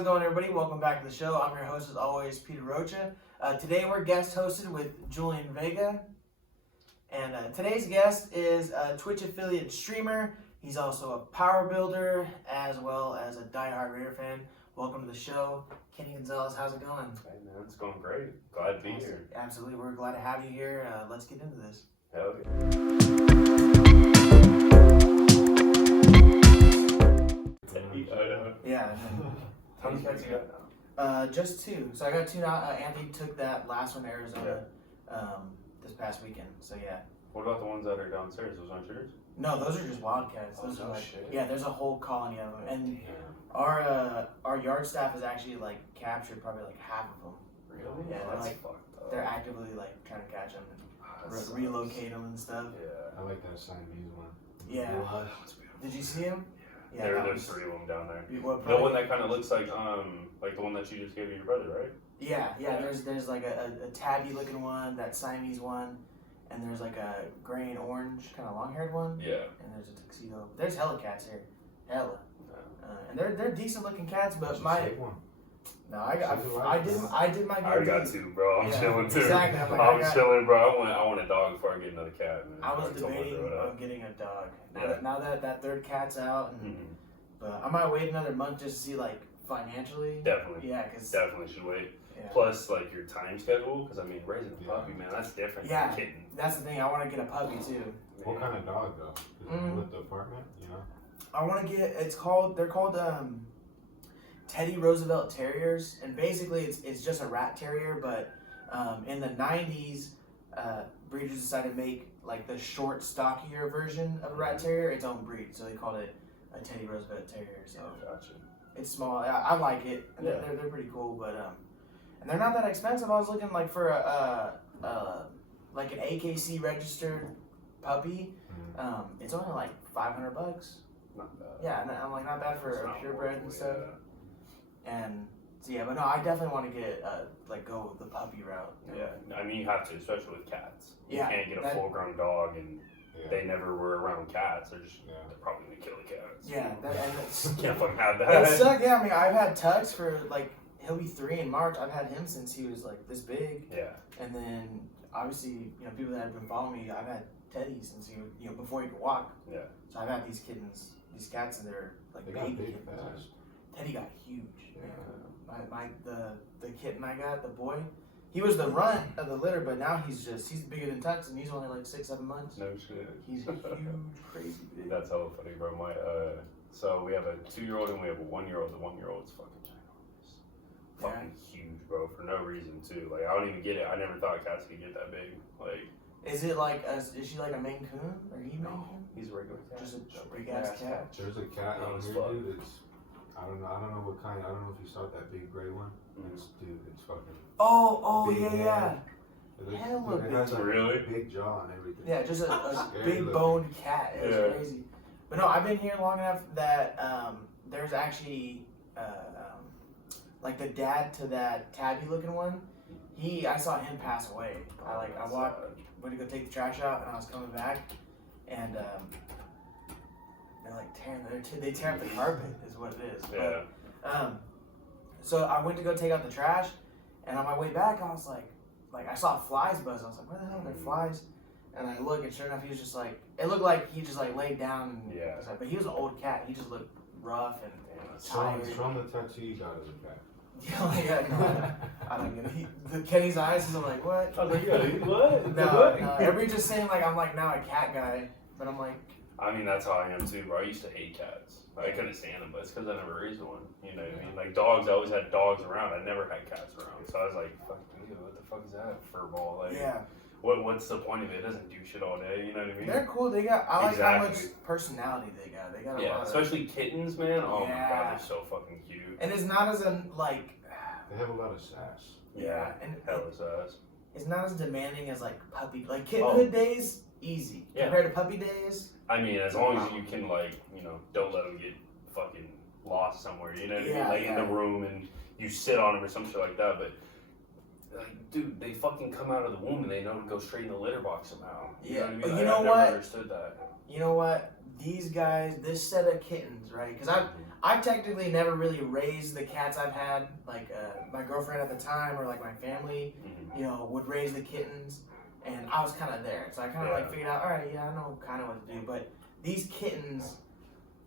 how's it going, everybody? Welcome back to the show. I'm your host, as always, Peter Rocha. Today we're guest hosted with Julien Vega. And today's guest is a Twitch affiliate streamer. He's also a power builder as well as a diehard Raider fan. Welcome to the show. Kenny Gonzales, how's it going? Hey man, it's going great. Glad to be here. Absolutely, we're glad to have you here. Let's get into this. Hell yeah. Yeah. How many cards you got now? Just two. So I got two now. Anthony took that last one to Arizona this past weekend. So yeah. What about the ones that are downstairs? Those aren't yours? No, those are just wildcats. Those Oh, are no like, shit. yeah, there's a whole colony of them, and Yeah. our yard staff has actually like captured probably like half of them. Really? Yeah, That's like, fucked up. They're actively like trying to catch them and That relocate them and stuff. Yeah. I like that Siamese one. Yeah. Wow, that was beautiful. Did you see him? Yeah. There's three of them down there. What, The one that kind of looks like the one that you just gave to your brother, right? Yeah. There's like a tabby looking one, that Siamese one, and there's like a gray and orange kind of long haired one. Yeah. And there's a tuxedo. There's hella cats here, hella. Yeah. And they're decent looking cats, but Just my take one. no, I did my. I already got good deed. two, bro. I'm Yeah, chilling too. exactly. I'm like, I'm chilling, bro. I want a dog before I get another cat, man. I was told my debating brother on getting a dog. Yeah. Now that third cat's out, and, Mhm. but I might wait another month just to see like financially. Definitely. Yeah, because Definitely should wait. yeah. Plus, like your time schedule, because I mean, raising a puppy, man, that's different Yeah. than a kitten. That's the thing. I want to get a puppy too. What kind of dog though? Is it with the apartment, you know? I want to get. They're called Teddy Roosevelt Terriers, and basically it's just a rat terrier. But in the '90s, breeders decided to make like the short, stockier version of a rat terrier its own breed, so they called it a Teddy Roosevelt Terrier. So Gotcha. it's small. I like it. Yeah. They're pretty cool, but and they're not that expensive. I was looking like for like an AKC registered puppy. It's only like $500. Not bad. Yeah, and I'm like not bad for It's a not purebred and horrible, stuff. And so yeah, but no, I definitely want to get like go the puppy route. Yeah, I mean you have to, especially with cats. Yeah, You can't get a that- full-grown dog, and Yeah. they never were around cats. They're Yeah. probably gonna kill the cats. Yeah, and it's, Can't fucking have it that. sucked. Yeah, I mean I've had Tux for like he'll be 3 in March. I've had him since he was like this big, Yeah, and then obviously people that have been following me, I've had Teddy since he was, before he could walk. Yeah. So I've had these kittens, these cats, and they're like They got baby big kittens. fast. Teddy got huge. Yeah. The kitten I got, the boy, he was the runt of the litter, but now he's bigger than Tux, and he's only like 6-7 months. no shit. He's huge, crazy big. That's hella funny, bro. So we have a 2-year-old and we have a 1-year-old. The 1-year-old's fucking ginormous. Fucking huge, bro, for no reason too. Like I don't even get it. I never thought cats could get that big. Like Is it like is she like a Maine Coon or he Maine Coon? he's a regular cat. Just a big ass cat. There's a cat No, out it's here, fucked. dude. I don't know what kind. I don't know if you saw that big gray one. Mhm. It's fucking. Oh Big yeah, head. yeah. It Hella it has like Really? a big jaw and everything. Yeah, just a Scary big looking. boned cat. It was Yeah. crazy. But no, I've been here long enough that there's actually like the dad to that tabby looking one. I saw him pass away. I went to go take the trash out, and I was coming back, and they're like they tear up the carpet is what it is. Yeah. But, so I went to go take out the trash, and on my way back, I was like I saw flies buzz. I was like, where the hell are there flies? And I look, and sure enough, he was just like, it looked like he just like laid down. And, Yeah. but he was an old cat. He just looked rough and tired. Show him the tattoos out of the cat. Yeah, like, no, I don't get it. The Kenny's eyes is like, what? I was like, yeah, what? No, everybody's just saying like I'm like now a cat guy, but I'm like, I mean, that's how I am too, bro. I used to hate cats. I couldn't stand them, but it's because I never raised one. You know what I mean? Like dogs, I always had dogs around. I never had cats around. So I was like, fuck, dude, what the fuck is that fur ball? Like, yeah, what's the point of it? It doesn't do shit all day. You know what I mean? they're cool. They got I like how much Exactly. personality they got. They got a Yeah, lot of, especially kittens, man. Oh my Yeah. god, they're so fucking cute. and it's not as like They have a lot of sass. yeah, and hell is ass. it's not as demanding as like puppy like kittenhood days. Easy Yeah. compared to puppy days. I mean, as long as you can, like, you know, don't let them get fucking lost somewhere. You know what I mean? Yeah, Like yeah. in the room and you sit on them or some shit like that. But like, dude, they fucking come out of the womb and they know to go straight in the litter box somehow. You Yeah, know what I mean? but you I've know never what? understood that. You know what? these guys, this set of kittens, right? Because I've technically never really raised the cats I've had. Like my girlfriend at the time, or like my family, you know, would raise the kittens, and I was kind of there. So I kind of like figured out, all right, yeah, I know kind of what to do. But these kittens,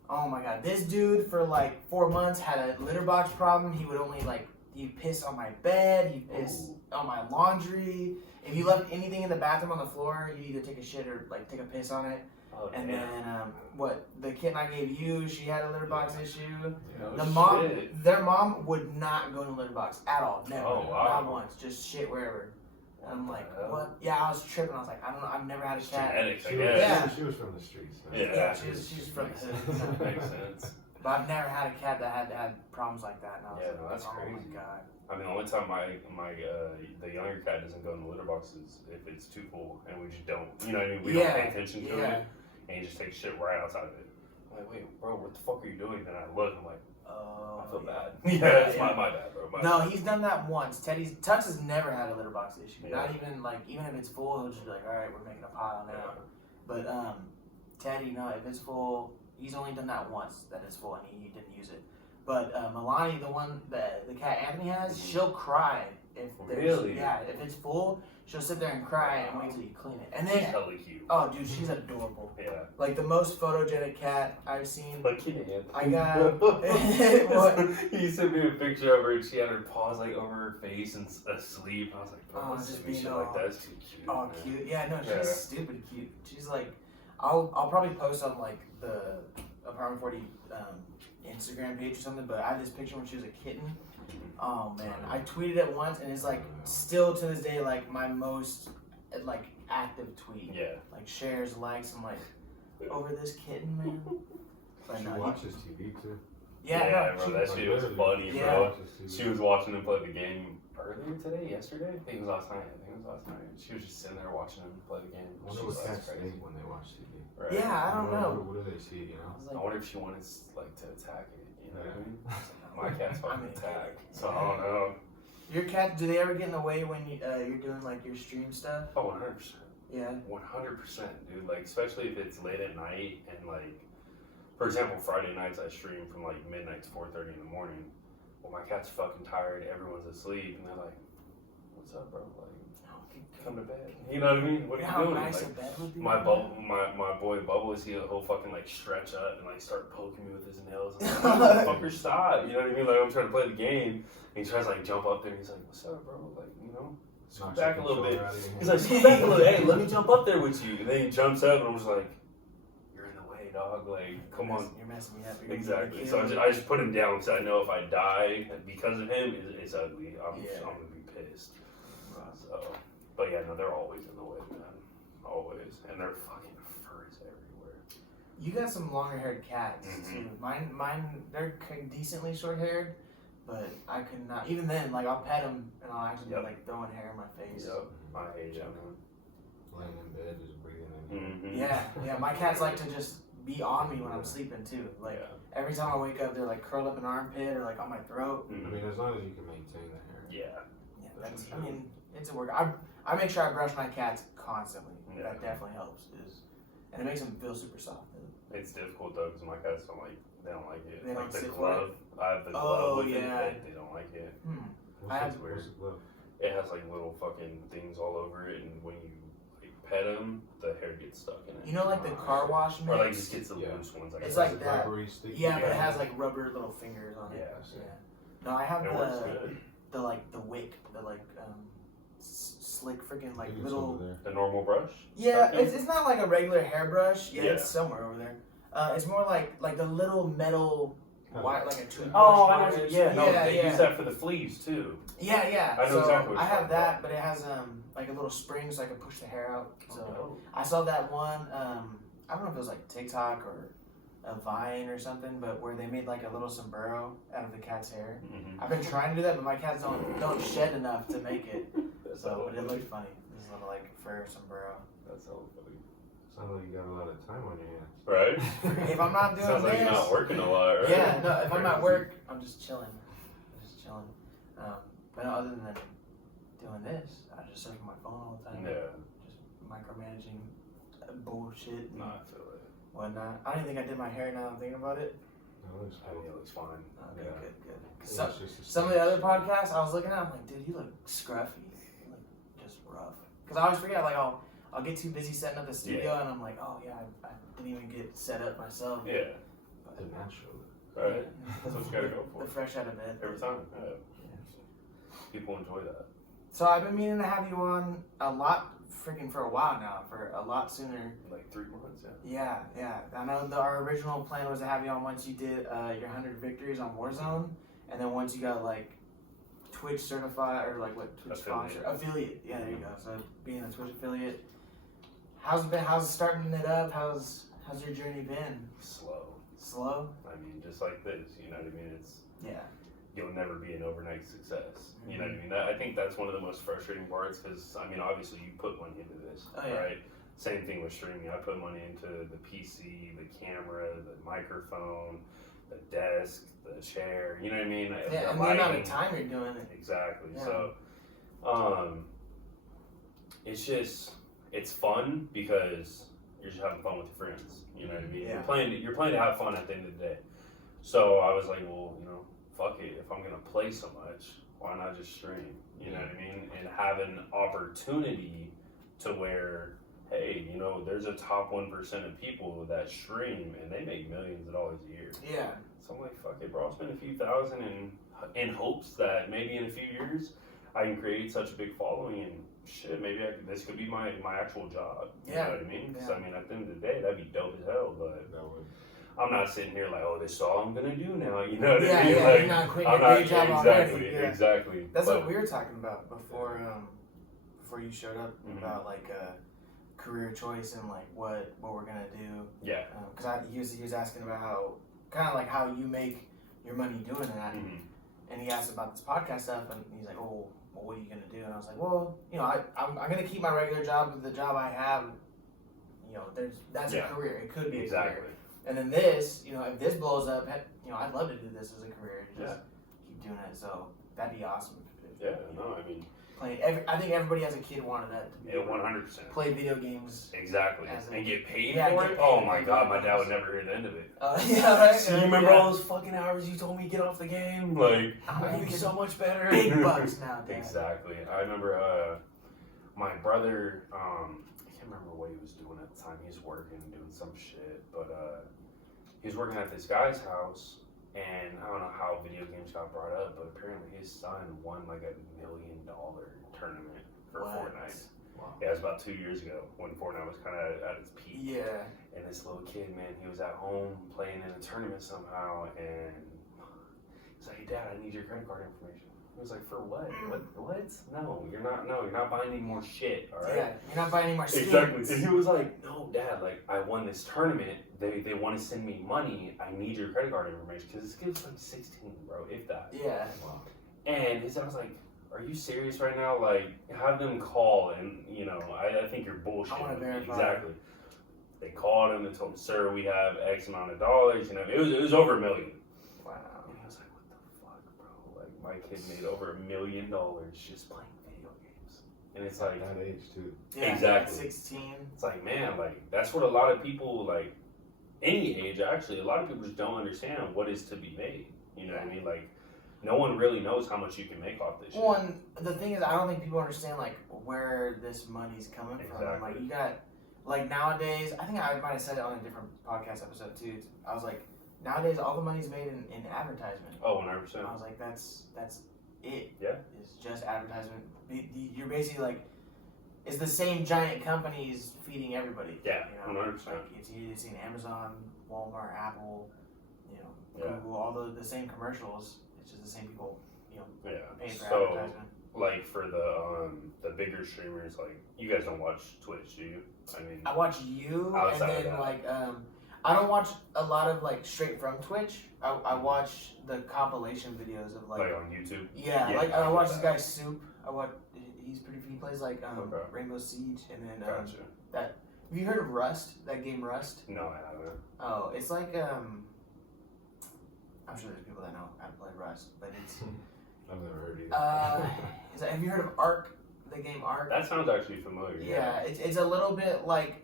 oh my god, this dude for like 4 months had a litter box problem. He would only like, he'd piss on my bed, he'd piss on my laundry. If you left anything in the bathroom on the floor, you either take a shit or like take a piss on it. Oh, and then the kitten I gave you, she had a litter box issue. Their mom would not go in the litter box at all. Never. Oh, wow. Not once. Just shit wherever. And I'm like, what? Yeah, I was tripping. I was like, I don't know. I've never had a cat. Genetics, I guess. She was from the streets. So. Yeah, she's from the hood. Makes sense. But I've never had a cat that had problems like that. And I was like, that's crazy. Oh my god. I mean, the only time the younger cat doesn't go in the litter box is if it's too full and we just don't, you know what I mean? We don't pay attention to it, and he just takes shit right outside of it. I'm like, wait, bro, what the fuck are you doing? Then I look, I'm like, I feel bad. It's my bad, bro. No, he's done that once. Tux has never had a litter box issue. Not even even if it's full, he'll just be like, all right, we're making a pile now. But Teddy, no, if it's full, he's only done that once. That it's full, and he didn't use it. But Milani, the one that the cat Anthony has, she'll cry if there's if it's full. She'll sit there and cry and wait till you clean it. And then she's hella cute. Oh, dude, she's adorable. Yeah. Like the most photogenic cat I've seen. Like Anthony. I got. What? He sent me a picture of her, and she had her paws like over her face and asleep. And I was like, bro, just shit like that's too cute. Oh, man. Cute. Yeah, no, she's stupid cute. She's like, I'll probably post on like the Apartment 40 Instagram page or something, but I have this picture when she was a kitten. Oh man, I tweeted it once, and it's like still to this day like my most like active tweet. Yeah. Like shares, likes. I'm like, over this kitten, man. But she watches TV too. Yeah, bro, that shit was funny, bro. She was watching him play the game earlier today, yesterday. I think it was last night. She was just sitting there watching him play the game. I wonder what cats think when they watch TV. Right? Yeah, I don't know. What do they see? You know. I wonder if she wanted like to attack it. You know what I mean? My cat's fucking attack, so I don't know. Your cat, do they ever get in the way when you're doing like your stream stuff? Oh, 100%. Yeah. 100%, dude. Like, especially if it's late at night and like, for example, Friday nights I stream from like midnight to 4:30 in the morning. Well, my cat's fucking tired, everyone's asleep, and they're like, "What's up, bro? Like, come to bed." You know what I mean? What are you doing? Nice like, my boy Bubbles, he'll fucking like stretch up and like start poking me with his nails. I'm like, "Fucker, stop!" You know what I mean? Like I'm trying to play the game, and he tries to like jump up there, and he's like, "What's up, bro? Like, you know, scoot back a little bit." He's like, "Scoot back a little. Hey, let me jump up there with you." And then he jumps up, and I'm just like, "You're in the way, dog. Like, come on." You're messing me up. Exactly. So I just put him down because I know if I die because of him, it's ugly. I'm gonna be pissed. So. But yeah, no, they're always in the way, man. Always. And they're fucking furs everywhere. You got some longer haired cats, too. Mine, they're decently short haired, but I could not. Even then, like, I'll pet them and I'll actually be like throwing hair in my face. Yep. I hate it. Laying in bed, just breathing in. Yeah. My cats like to just be on me when I'm sleeping, too. Like, every time I wake up, they're like curled up in an armpit or like on my throat. I mean, as long as you can maintain the hair. Yeah, that's, I mean, it's a work. I make sure I brush my cats constantly. That definitely helps. And it makes them feel super soft. It's difficult though because my cats don't like it. They like don't the sit glove. I have the glove with it. They don't like it. What's the glove? It has like little fucking things all over it, and when you like pet them, the hair gets stuck in it. You know, like the car wash mix? Or like just gets the loose ones. It's like that. Yeah, but it has has like rubber little fingers on it. No, I have the wick, slick freaking like little. The normal brush. Yeah, it's not like a regular hairbrush. Yeah, it's somewhere over there. It's more like the little metal wire, like a toothbrush. Oh, I know. They use that for the fleas too. Yeah. I know exactly what I have that, but it has like a little spring so I can push the hair out. So I saw that one. I don't know if it was like TikTok or a Vine or something, but where they made like a little sombrero out of the cat's hair. I've been trying to do that, but my cats don't shed enough to make it. But it looked funny. This little like fur sombrero. That's so funny. Sounds like you got a lot of time on your hands. Right? If I'm not doing Sounds like you're not working a lot, right? Yeah, no, if I'm at work, I'm just chilling. But other than doing this, I just surf on my phone all the time. Yeah. Just micromanaging bullshit. No, I feel it. whatnot. I don't even think I did my hair now I'm thinking about it. That looks I mean, it looks fine. Okay, Yeah. good. 'Cause Yeah, some of the other podcasts I was looking at, I'm like, dude, you look scruffy. You look just rough. Because I always forget, like, I'll get too busy setting up the studio, and I'm like, oh, yeah, I didn't even get set up myself. Yeah. the natural. Right. That's what you gotta go for. The fresh out of bed. Every time. Yeah. People enjoy that. So I've been meaning to have you on a lot, freaking for a while now, for a lot sooner. Like 3 months, yeah. Yeah. I know our original plan was to have you on once you did your 100 victories on Warzone, and then once you got like Twitch certified or like what Twitch sponsor affiliate. Yeah, there you go. So being a Twitch affiliate, how's it been? How's starting it up? How's your journey been? Slow. I mean, just like this, you know what I mean? Yeah. You'll never be an overnight success. You know what I mean? I think that's one of the most frustrating parts because, I mean, obviously you put money into this, right? Same thing with streaming. I put money into the PC, the camera, the microphone, the desk, the chair. You know what I mean? Yeah, and the amount of time you're doing it. Exactly. Yeah. So, it's fun because you're just having fun with your friends. You know what I mean? Yeah. You're playing to have fun at the end of the day. So I was like, well, you know, fuck it. If I'm gonna play so much, why not just stream? You know what I mean? And have an opportunity to where, hey, you know, there's a top 1% of people that stream and they make millions of dollars a year. Yeah. So I'm like, fuck it, bro. I'll spend a few thousand in hopes that maybe in a few years I can create such a big following and shit, maybe this could be my actual job. You know what I mean? Because I mean, at the end of the day, that'd be dope as hell. But I'm not sitting here like, oh, this is all I'm gonna do now. You know what I mean? Yeah, like, you're not quitting your day job already. Exactly. That's what we were talking about before you showed up about like career choice and like what we're gonna do. Yeah. Because he was asking about how you make your money doing that, and he asked about this podcast stuff, and he's like, oh. Well, what are you gonna do? And I was like, well, you know, I'm gonna keep my regular job with the job I have. You know, that's a career. It could be a career. And then this, you know, if this blows up, you know, I'd love to do this as a career. Just keep doing it. So that'd be awesome. I mean, I think everybody as a kid wanted that. To 100%. Play video games. Exactly. And get paid for it? Oh my god, my dad would never hear the end of it. Yeah, right. So you remember all those fucking hours you told me to get off the game? Like, I'd be so much better. Big bucks now, Dad. Exactly. I remember my brother, I can't remember what he was doing at the time. He was working, doing some shit. But he was working at this guy's house. And I don't know how video games got brought up, but apparently his son won like $1 million tournament for Fortnite. Wow. Yeah, it was about 2 years ago when Fortnite was kind of at its peak. Yeah. And this little kid, man, he was at home playing in a tournament somehow, and he's like, hey, Dad, I need your credit card information. He was like, for what? What? No, you're not buying any more shit, all right? Yeah, you're not buying any more skins. Exactly. And he was like, no, Dad, like, I won this tournament. They want to send me money. I need your credit card information. Because this kid's like 16, bro, if that. Yeah. Wow. And his dad was like, are you serious right now? Like, have them call and, you know, I think you're bullshitting. I want to verify. Exactly. They called him and told him, sir, we have X amount of dollars. You know, it was over $1 million. Wow. And he was like, what the fuck, bro? Like, my kid made over $1 million just playing video games. And it's like, that age too. Yeah, exactly. 16. It's like, man, like, that's what a lot of people, like, any age, actually, a lot of people just don't understand what is to be made. You know what I mean? Like, no one really knows how much you can make off this shit. Well, and the thing is, I don't think people understand, like, where this money's coming from. Like, you got, like, nowadays, I think I might have said it on a different podcast episode, too. I was like, nowadays, all the money's made in advertisement. Oh, 100%. I was like, that's it. Yeah. It's just advertisement. You're basically, like, it's the same giant companies feeding everybody. Yeah, you know? 100%. Like, you've seen Amazon, Walmart, Apple, you know, Google, all the same commercials. It's just the same people, you know, paying for advertisement. Like for the bigger streamers, like you guys don't watch Twitch, do you? I mean, I watch you, and then like I don't watch a lot of like straight from Twitch. I watch the compilation videos of like on YouTube. Yeah, like I watch this guy Soup. He's pretty. He plays like Rainbow Siege, and then Gotcha. that. Have you heard of Rust? That game Rust? No, I haven't. Oh, it's like I'm sure there's people that know how to play Rust, but it's. I've never heard either. Have you heard of Ark? The game Ark? That sounds actually familiar. Yeah, it's a little bit like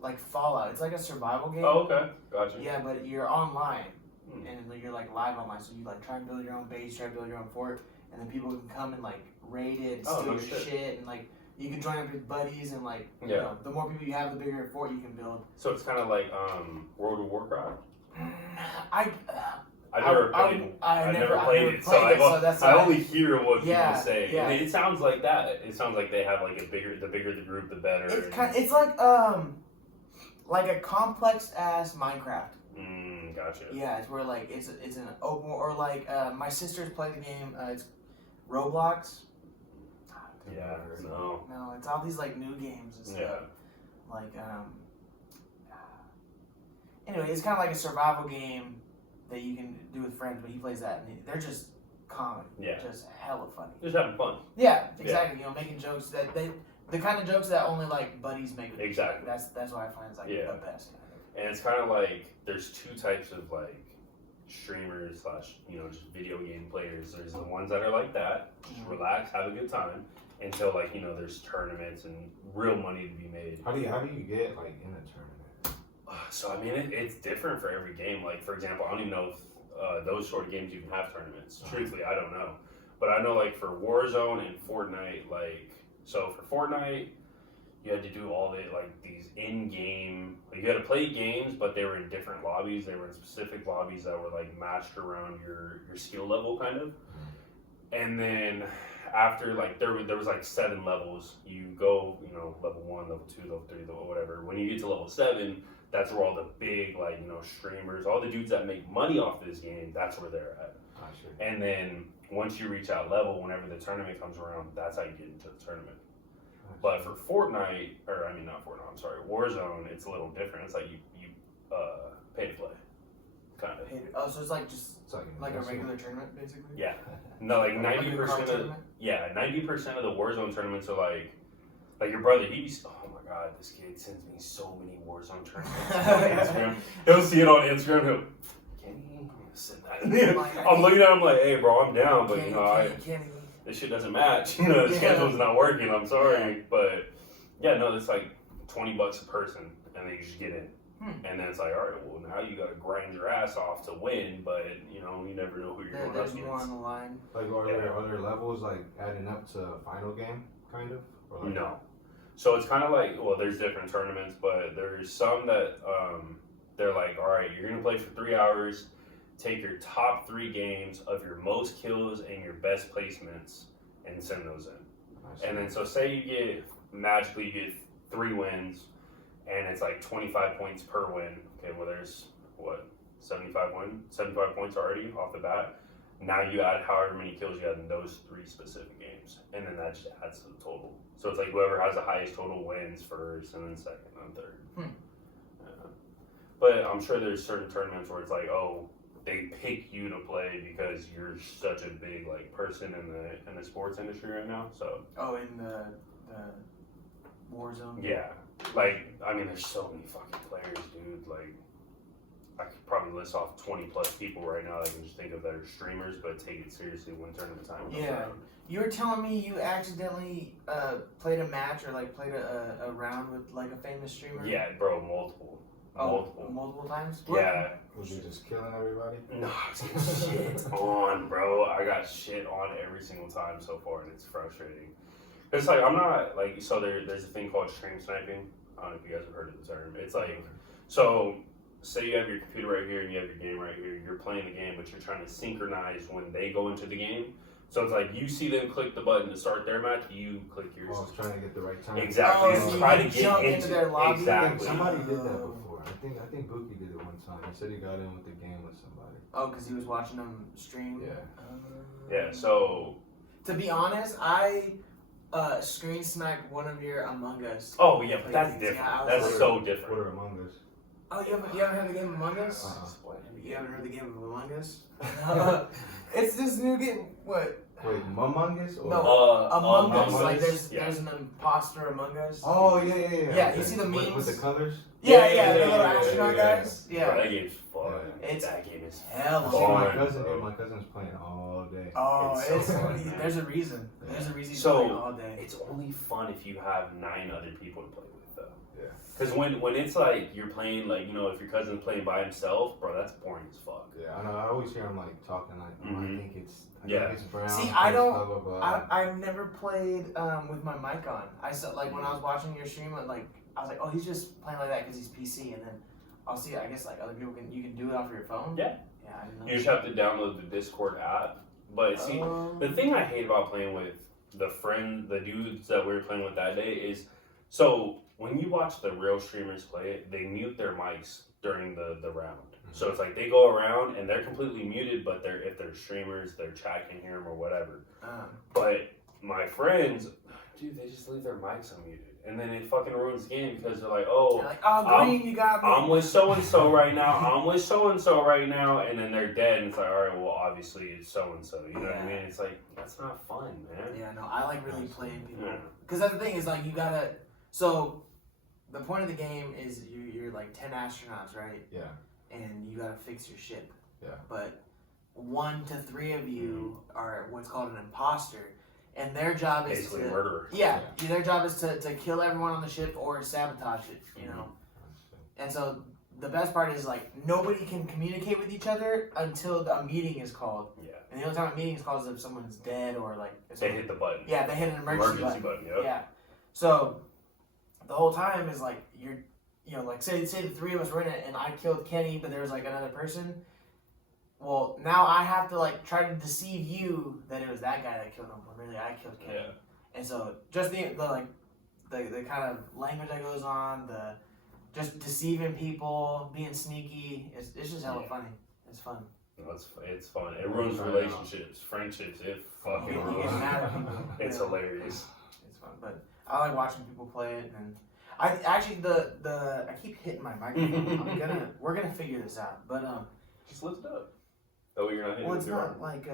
like Fallout. It's like a survival game. Oh, okay, gotcha. Yeah, but you're online, and you're like live online. So you like try and build your own base, try to build your own fort, and then people can come and like raid it, and steal your shit, and like you can join up with buddies, and like you know, the more people you have, the bigger fort you can build. So it's kind of like World of Warcraft. I never played it, so I only hear what people say. Yeah. And it sounds like that. It sounds like they have like the bigger the group, the better. It's like a complex ass Minecraft. Gotcha. Yeah, it's where like it's an open, or like my sisters play the game. It's Roblox. Yeah. No, it's all these like new games and stuff. Yeah. Like anyway, it's kind of like a survival game that you can do with friends, but he plays that, and they're just comedy. Yeah. Just hella funny. Just having fun. Yeah, exactly. You know, making jokes that the kind of jokes that only like buddies make. With exactly. That's why I find it's like the best. And it's kind of like there's two types of like streamers / just video game players. There's the ones that are like that, just relax, have a good time, until like there's tournaments and real money to be made. How do you get like in a tournament? So I mean, it's different for every game. Like for example, I don't even know if those sort of games you can have tournaments. Truthfully, I don't know, but I know like for Warzone and Fortnite, like so for Fortnite, you had to do all the like these in-game. Like, you had to play games, but they were in different lobbies. They were in specific lobbies that were like matched around your skill level, kind of. And then after like there was like 7 levels. You go level 1, level 2, level 3, level whatever. When you get to level 7. That's where all the big, like, streamers, all the dudes that make money off this game, that's where they're at. And then once you reach that level, whenever the tournament comes around, that's how you get into the tournament. But for Fortnite, not Fortnite, I'm sorry, Warzone, it's a little different. It's like you pay to play, kind of. Oh, so it's like just like a regular tournament, basically? Yeah. No, like 90% of 90% of the Warzone tournaments are like your brother, oh my god, this kid sends me so many Warzone tournaments on Instagram. He'll see it on Instagram, Kenny, send that. I'm looking at him like, hey bro, I'm down, but this shit doesn't match. The schedule's not working, I'm sorry. But yeah, no, it's like $20 a person, and then you just get in. And then it's like, all right, well, now you got to grind your ass off to win, but you never know who you're going up against. There's more on the line. Like, are there levels like adding up to a final game, kind of? Or like no. So it's kind of like, well, there's different tournaments, but there's some that they're like, all right, you're going to play for 3 hours, take your top 3 games of your most kills and your best placements and send those in. And then, so say you get 3 wins, and it's like 25 points per win. Okay, well, there's, 75 points already off the bat. Now you add however many kills you had in those 3 specific games, and then that just adds to the total. So it's like whoever has the highest total wins first, and then second, and third. Yeah. But I'm sure there's certain tournaments where it's like, oh, they pick you to play because you're such a big like person in the sports industry right now. So. Oh, in the Warzone. Yeah, like there's so many fucking players, dude. Like, I could probably list off 20 plus people right now that I can just think of that are streamers, but take it seriously when tournament time comes around. You were telling me you accidentally played a match or like played a round with like a famous streamer? Yeah, bro, multiple times? Yeah. Was you just killing everybody? No, I was getting shit on, bro. I got shit on every single time so far, and it's frustrating. It's like, I'm not, like, so there's a thing called stream sniping. I don't know if you guys have heard of the term. It's like, so say you have your computer right here and you have your game right here. You're playing the game, but you're trying to synchronize when they go into the game. So it's like you see them click the button to start their match, you click yours. Oh, I was trying to get the right time. Exactly. So try to get into their lobby. Exactly. Somebody did that before. I think Buki did it one time. He said he got in with the game with somebody. Oh, because he was watching them stream? Yeah. Yeah, so. To be honest, I screen sniped one of your Among Us. Oh, yeah, but that's different. Yeah, that's so different. What are Among Us? Oh, you haven't heard the game Among Us? You haven't heard the game of Among Us? It's this new game. What? Wait, Among Us? Or? No, Among Us. Us. Like there's an imposter Among Us. Oh yeah. Yeah, you see the memes with the colors? Yeah, the little astronaut guys. Yeah. Bro, that game's fun. That game is hell fun. My cousin's playing all day. Oh, there's a reason. There's a reason he's so playing all day. It's only fun if you have 9 other people to play with, though. Yeah. Because when it's like you're playing, like, you know, if your cousin's playing by himself, bro, that's boring as fuck. Yeah, I know. I always hear him like talking like, oh, I think it's brown. See, I don't. Blah, blah, blah. I've never played with my mic on. I saw like when I was watching your stream, like I was like, oh, he's just playing like that because he's PC, and then I'll see. I guess like other people you can do it off of your phone. Yeah. Yeah, I didn't know. You just have to download the Discord app. But see, the thing I hate about playing with the dudes that we were playing with that day is, so when you watch the real streamers play it, they mute their mics during the round. So it's like they go around and they're completely muted, but if they're streamers, their chat can hear them or whatever. But my friends, dude, they just leave their mics unmuted. And then it fucking ruins the game because they're like, oh, Green, you got me. I'm with so-and-so right now. I'm with so-and-so right now. And then they're dead. And it's like, all right, well, obviously it's so-and-so. You know what I mean? It's like, that's not fun, man. Yeah, no, I like really playing people. Because that's the thing is, like, you gotta... So, the point of the game is you're like 10 astronauts, right? Yeah. And you gotta fix your ship. Yeah. But 1 to 3 of you are what's called an imposter. And their job is basically to... murderer. Yeah, their job is to kill everyone on the ship or sabotage it, you know? And so, the best part is, like, nobody can communicate with each other until a meeting is called. Yeah. And the only time a meeting is called is if someone's dead or, like... They hit the button. Yeah, they hit an emergency button. Yep. Yeah. So, the whole time is, like, you're... You know, like, say the 3 of us were in it and I killed Kenny, but there was, like, another person. Well, now I have to, like, try to deceive you that it was that guy that killed him, when really I killed Kenny. Yeah. And so, just the kind of language that goes on, just deceiving people, being sneaky, it's just hella funny. It's fun. No, it's fun. It ruins relationships, friendships. It fucking ruins. It's hilarious. It's fun, but I like watching people play it, and I actually I keep hitting my microphone. We're gonna figure this out, but just lift it up. Oh, you're not hitting. Well, it's not like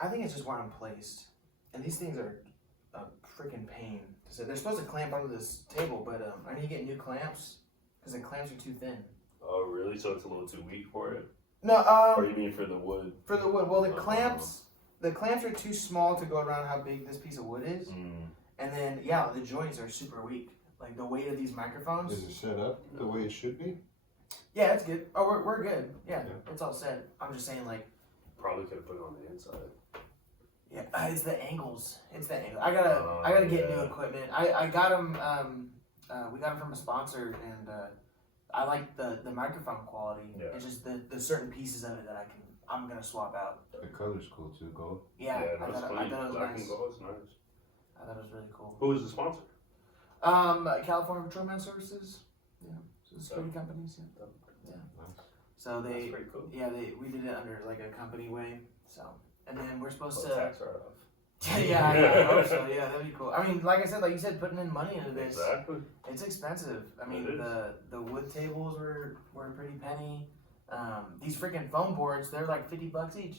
I think it's just where I'm placed, and these things are a freaking pain. So they're supposed to clamp onto this table, but I need to get new clamps because the clamps are too thin. Oh, really? So it's a little too weak for it? No. Or you mean for the wood? For the wood. Well, the clamps are too small to go around how big this piece of wood is, and then the joints are super weak. Like the weight of these microphones. Is it set up the way it should be? Yeah, it's good. Oh, we're good. Yeah, it's all set. I'm just saying, like. Probably could have put it on the inside. Yeah, it's the angles. It's the angle. I gotta get new equipment. I got them. We got them from a sponsor, and I like the microphone quality. Yeah. It's just the certain pieces of it that I'm gonna swap out. The color's cool too, gold. Yeah, I thought it was Black nice. and gold is nice. I thought it was really cool. Who was the sponsor? California Patrolman Services. Yeah, so security companies. Yeah. Nice. So That's pretty cool. we did it under like a company way. So and then we're supposed to. Tax write-off. Yeah, I hope so. Yeah, that'd be cool. I mean, like I said, like you said, putting in money into this. Exactly. It's expensive. I mean, the wood tables were a pretty penny. These freaking foam boards, they're like $50 each.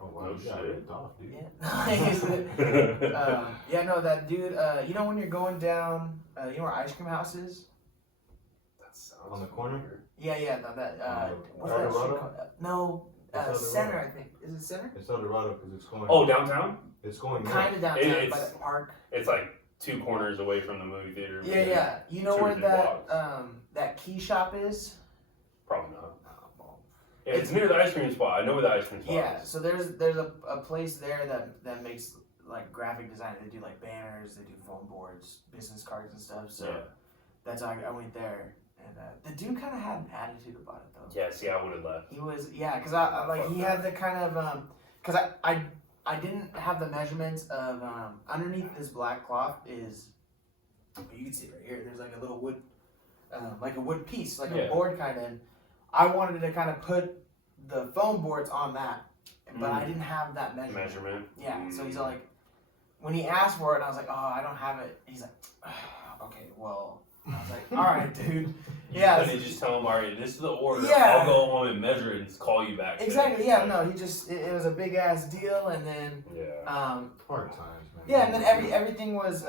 Oh wow, No you got shit. ripped off, dude. Yeah. No, that dude. You know when you're going down, you know where Ice Cream House is? That sounds On the corner? Yeah. No, that. What's that Eldorado? street called? No, It's Center. Eldorado. I think. Is it Center? It's Eldorado because it's going. Oh, downtown? It's going north. Kind of downtown It's- by the park. It's like 2 corners away from the movie theater. Yeah. You know 2 or where 3 that blocks. that key shop is? Probably not. Yeah, it's near the ice cream spot. I know where the ice cream spot Yeah, is. so there's a place there that makes like graphic design. They do like banners, they do foam boards, business cards and stuff. So that's how I went there, and the dude kind of had an attitude about it though. Yeah, see, I would have left. He was because I like he had the kind of because I didn't have the measurements of underneath this black cloth is you can see it right here. There's like a little wood like a wood piece, like a board kind of. And I wanted to kind of put the foam boards on that, but I didn't have that measurement. Yeah, so he's like, when he asked for it, I was like, oh, I don't have it. He's like, okay, well, I was like, all right, dude. Yeah. But they just tell him, all right, this is the order. Yeah. I'll go home and measure it and call you back. Exactly. Yeah. No, he just it was a big ass deal, and then Hard times, man. yeah, and then everything was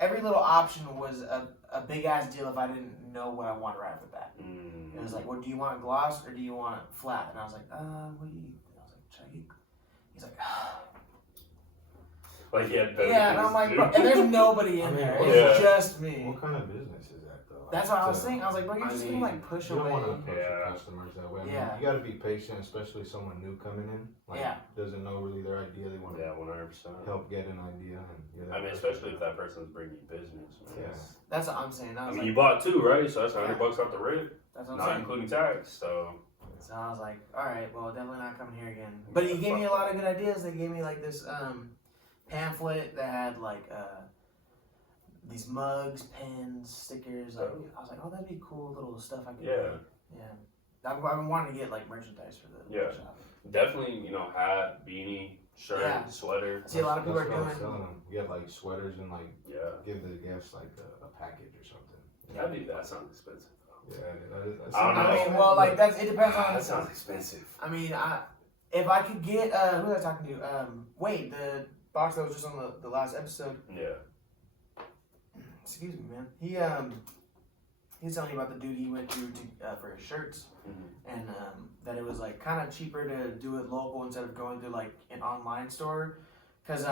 every little option was a big ass deal if I didn't know what I wanted right off the bat. It was like, well, do you want gloss or do you want flat? And I was like, what do you? I was like, should I get? He's like, Like he had better yeah, and I'm like, bro, and there's nobody in there. It's just me. What kind of business is that? That's what I was saying. I was like, bro, you're just gonna like push You don't away. want to approach your customers that way. I mean, Yeah. you got to be patient, especially someone new coming in. Like, Yeah. doesn't know really their idea. They want to 100%. help get an idea. And you're that I mean, person. especially if that person's bringing business. Man. Yeah. That's what I'm saying. I was mean, like, you bought 2, right? So that's $100 Yeah. off the rip, that's what I'm not saying. including tax. So I was like, all right, well, definitely not coming here again. But he gave me a lot of good ideas. They gave me like this pamphlet that had like these mugs, pens, stickers. Like, I was like, oh, that'd be cool little stuff I could get. Yeah. I've been wanting to get like merchandise for the shop. definitely, hat, beanie, shirt, Yeah. sweater. I see a lot of people are That's what I was doing. telling them. Get like sweaters and like Yeah, give the guests like a package or something. that sounds expensive. Yeah, that's I don't know. I mean, well, like it depends on. That sounds expensive. I mean, if I could get who was I talking to? Wait, the box that was just on the last episode. Yeah. Excuse me, man. He's telling me about the dude he went to for his shirts, and that it was like kind of cheaper to do it local instead of going to like an online store. Cause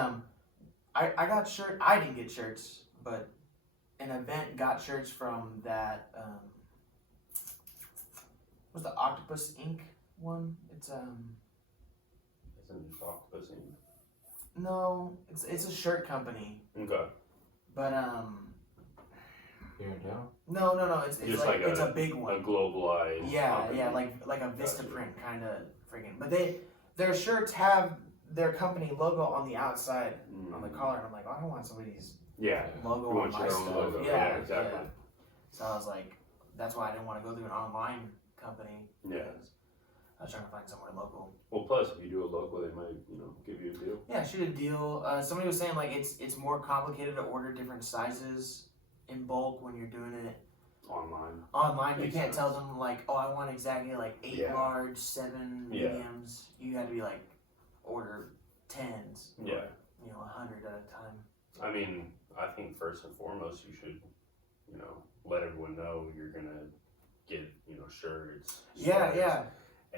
I got shirt. I didn't get shirts, but an event got shirts from that. What's the Octopus Ink one? It's Isn't it octopus ink? no, it's a shirt company, Okay. but here in town. no, it's Just like like it's a big one. A globalized. Yeah, company. yeah, like a Vista Gotcha. print kind of freaking. But their shirts have their company logo on the outside on the collar, and I'm like, oh, I don't want somebody's Yeah. logo You on want my your own stuff. logo. Yeah, Yeah, exactly. yeah. So I was like, that's why I didn't want to go through an online company. Yeah. because I was trying to find somewhere local. Well, plus if you do it local, they might give you a deal. Yeah, shoot a deal. Somebody was saying like it's more complicated to order different sizes in bulk when you're doing it Online. online. You Makes can't sense. tell them like, oh, I want exactly like 8 Yeah. large, 7 Yeah. mediums. You had to be like order 10s. Yeah. 100 at a time. I mean, I think first and foremost, you should, let everyone know you're gonna get, shirts. Yeah, sweaters. yeah.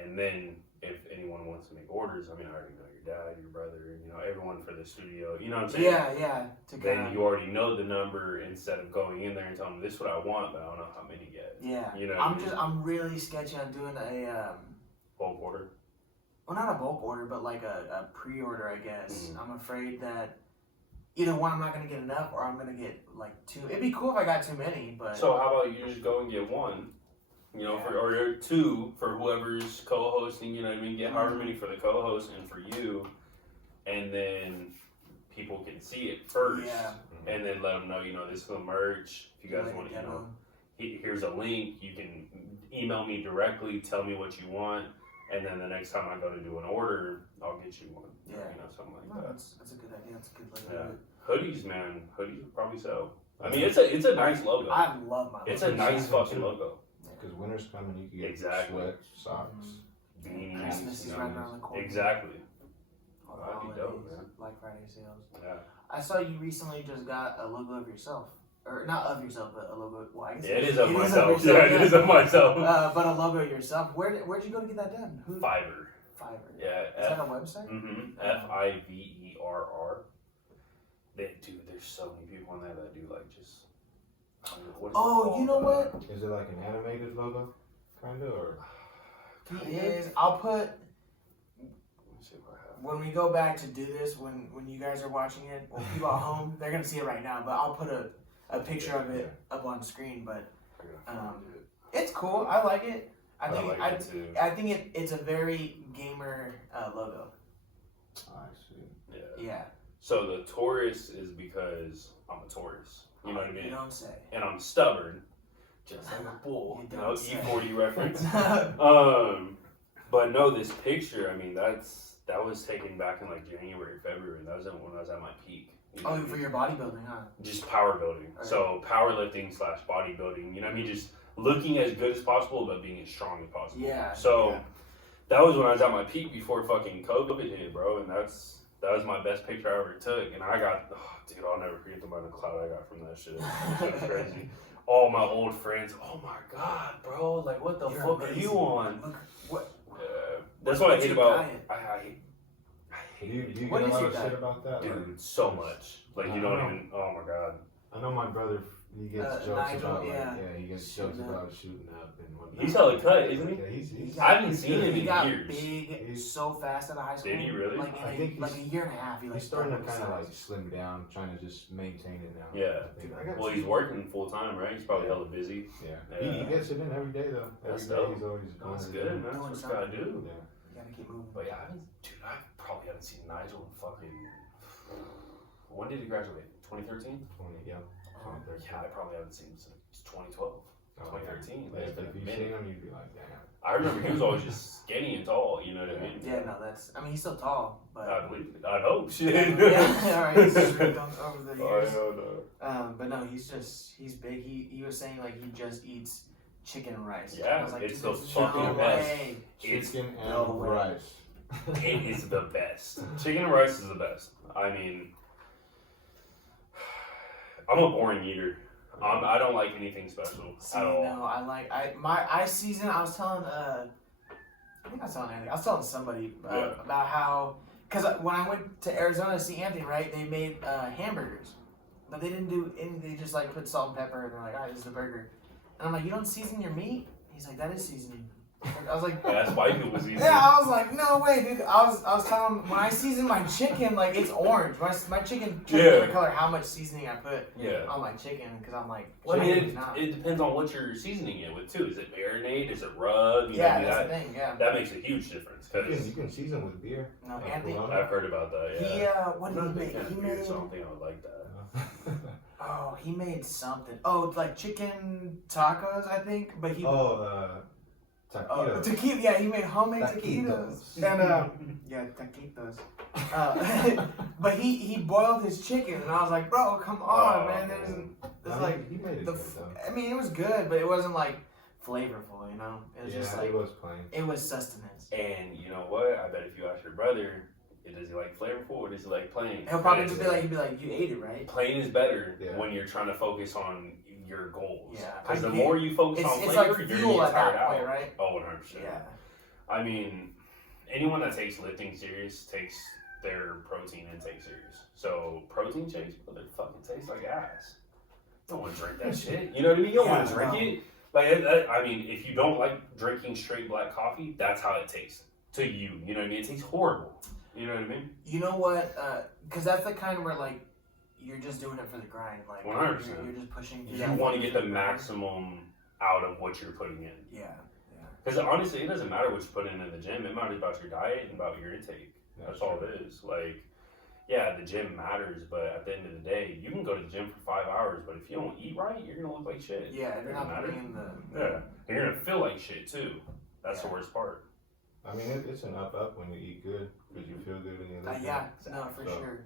And then if anyone wants to make orders, I mean, I already know your dad, your brother, everyone for the studio. You know what I'm saying? Yeah. To Then kinda, you already know the number instead of going in there and telling them this is what I want, but I don't know how many yet. yeah. You know what I mean? I'm really sketchy on doing a Bulk order. well, not a bulk order, but like a pre-order, I guess. Mhm. I'm afraid that either one, I'm not gonna get enough, or I'm gonna get like 2. It'd be cool if I got too many, but So how about you just go and get one, or 2 for whoever's co-hosting, you know what I mean? Get however many for the co-host and for you, and then people can see it first, yeah. and then let them know, this is the merch. If you guys Like a want to, demo. here's a link. You can email me directly, tell me what you want, and then the next time I go to do an order, I'll get you one. Yeah. Something like No, that. that's a good idea. That's a good way to Yeah. do it. Hoodies, man. Hoodies will probably sell. I mean, it's a nice logo. I love my. It's logo. a nice fucking logo. Because winter's coming, you can get Exactly. sweats, socks. Beanies, Christmas is right around the corner. Exactly. All the That'd be dope, holidays, man. Black Friday sales. Yeah. I saw you recently just got a logo of yourself, or not of yourself, but a logo. Well, I guess It is of myself. yourself, Yeah, it is of myself. But a logo yourself. Where'd you go to get that done? Who? Fiverr. Fiverr. Yeah. Is that a website? Fiverr. There's so many people on there that do like just. What is it Oh, called? you know what? Is it like an animated logo? Kind of, or? He is. I'll put Let me see what I have. when we go back to do this. When you guys are watching it, well, people at home, they're gonna see it right now. But I'll put a picture of it up on screen. But I gotta find it. it's cool. I like it. I like it too. think it's a very gamer logo. I see. Yeah. Yeah. So the Taurus is because I'm a Taurus. You know what I mean? You don't say. And I'm stubborn, just like a bull. You You don't know, say. E40 reference. But no, this picture. I mean, that was taken back in like January, February. That was when I was at my peak. You know Oh, what I mean? for your bodybuilding, huh? Just power building. Okay. So powerlifting / bodybuilding. You know what I mean? Just looking as good as possible, but being as strong as possible. Yeah. So yeah. that was when I was at my peak before fucking COVID hit, bro. And that was my best picture I ever took. And I got, dude, I'll never forget the amount of clout I got from that shit. It was crazy. All my old friends, oh my god, bro, like what the You're fuck amazing. are you on? Look, what? That's what I What's hate your about. diet? I Do hate you it, get a lot your of diet? shit about that? dude, so much. Like you don't even. Oh my god. I know my brother, He gets jokes Nigel, about yeah. he gets jokes about shooting up and whatnot. He's hella cut, isn't he? Yeah, he's I haven't seen him He in got years. big so fast out of high school. Did he really? Like I think like a year and a half. He's starting to kind of like slim down, trying to just maintain it now. Yeah. I think. Well, he's working full time, right? He's probably hella busy. Yeah. He gets it in every day though. That's Every day dope. he's always going. That's good, man. That's what you gotta do. Yeah. You gotta keep moving. But yeah, I probably haven't seen Nigel in fucking. When did he graduate? 2013? 20, yeah. Yeah, I probably haven't seen him since 2012. 2013. Like, if you've seen him, you'd be like, damn. I remember he was always just skinny and tall, you know what I mean? Yeah, no, that's. I mean, he's still tall, but. I believe it. I hope. Shit. Yeah, all right. He's shrinked over the years. I know. But no, he's big. He was saying like he just eats chicken and rice. Yeah, I was like, it's dude, the there's fucking no best. way. Chicken no and way. rice. It is the best. Chicken and rice is the best. I mean, I'm a boring eater. I don't like anything special See, at all. no, my ice season. I was telling I think I was telling Anthony. I was telling somebody about how because when I went to Arizona to see Anthony, right, they made hamburgers, but they didn't do anything. They just like put salt and pepper, and they're like, "All right, this is a burger." And I'm like, "You don't season your meat?" He's like, "That is seasoning." I was like, That's white people's easy. yeah, I was like, no way, dude. I was telling him when I season my chicken, like it's orange. My chicken changes the color. How much seasoning I put on my chicken? Because I'm like, well, I mean, it depends on what you're seasoning it with too. Is it marinade? Is it rub? You yeah, know, that's the thing. Yeah, that makes a huge difference. Cause You can season with beer. no, Anthony. I've heard about that. Yeah. He what did I'm he not a big make? fan He of beer, made so I don't think I would like that. oh, he made something. Oh, like chicken tacos, I think. But he taquitos. taquitos. Yeah, he made homemade taquitos. And yeah, taquitos. But he boiled his chicken, and I was like, bro, come on, man. There's like he made it good, though. I mean, it was good, but it wasn't like flavorful, you know. It was just like it was plain. it was sustenance. And you know what? I bet if you ask your brother, does he like flavorful or does he like plain? He'll probably just be like, you ate it, right? Plain is better when you're trying to focus on your goals. Yeah. Because the more you focus on flavor, like you're fuel gonna at get tired that point, out. right? Oh, 100%. Yeah. I mean, anyone that takes lifting serious takes their protein intake serious. So protein shakes, but they fucking taste like ass. Don't want to drink that shit. You know what I mean? You don't want to drink it. Like, I mean, if you don't like drinking straight black coffee, that's how it tastes to you. You know what I mean? It tastes horrible. You know what I mean? You know what? Because that's the kind where like you're just doing it for the grind. Like 100%. You're just pushing. You want to get the maximum out of what you're putting in. Yeah. Because honestly, it doesn't matter what you put in the gym. It matters about your diet and about your intake. That's all it is. Like, yeah, the gym matters, but at the end of the day, you can go to the gym for 5 hours, but if you don't eat right, you're gonna look like shit. Yeah, you're not putting in the. Yeah, and you're gonna feel like shit too. That's the worst part. I mean, it's an up when you eat good because you feel good when you live. No, for sure.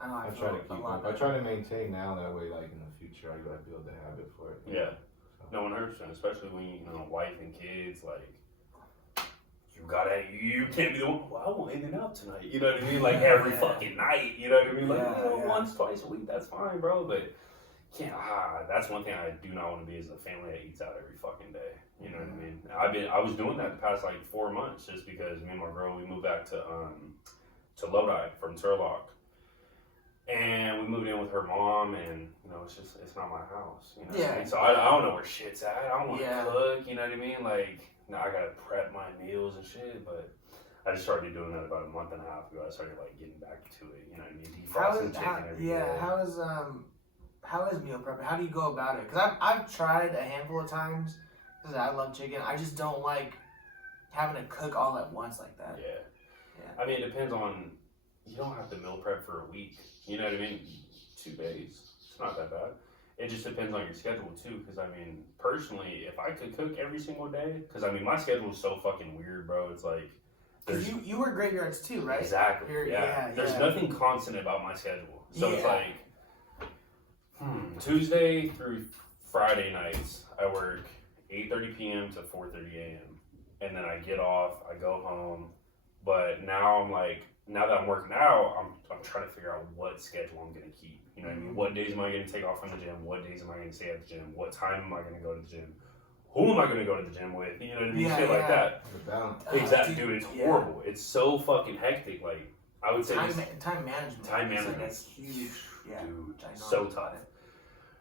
I know. I try to keep keep. I try to maintain now. That way, like in the future, I gotta build the habit for it. Yeah. No, 100%. Especially when you know wife and kids, like you can't be the one. Well, I won't end it up tonight. You know what I mean? Like every fucking night. You know what I mean? Like once, twice a week, that's fine, bro. But can't. That's one thing I do not want to be is a family that eats out every fucking day. You know what I mean? I was doing that the past like 4 months just because me and my girl we moved back to Lodi from Turlock. And we moved in with her mom, and you know, it's not my house, you know. Yeah. And so I don't know where shit's at. I don't want to cook, you know what I mean? Like now I gotta prep my meals and shit. But I just started doing that about a month and a half ago. I started like getting back to it, you know what I mean? Defrosting chicken every day. How is meal prepping? How do you go about it? Because I've tried a handful of times because I love chicken. I just don't like having to cook all at once like that. Yeah. I mean, it depends on. You don't have to meal prep for a week. You know what I mean? 2 days. It's not that bad. It just depends on your schedule too. Because I mean, personally, if I could cook every single day, because I mean, my schedule is so fucking weird, bro. It's like you work graveyards too, right? Exactly. There's nothing constant about my schedule. So it's like Tuesday through Friday nights, I work 8:30 p.m. to 4:30 a.m. and then I get off. I go home. But now I'm like. Now that I'm working out, I'm trying to figure out what schedule I'm going to keep. You know what I mean? What days am I going to take off from the gym? What days am I going to stay at the gym? What time am I going to go to the gym? Who am I going to go to the gym with? You know what I mean? Shit like that. Exactly, dude. It's horrible. It's so fucking hectic. Like, I would say time management. Time management. That's huge. Yeah. Dude, so tough.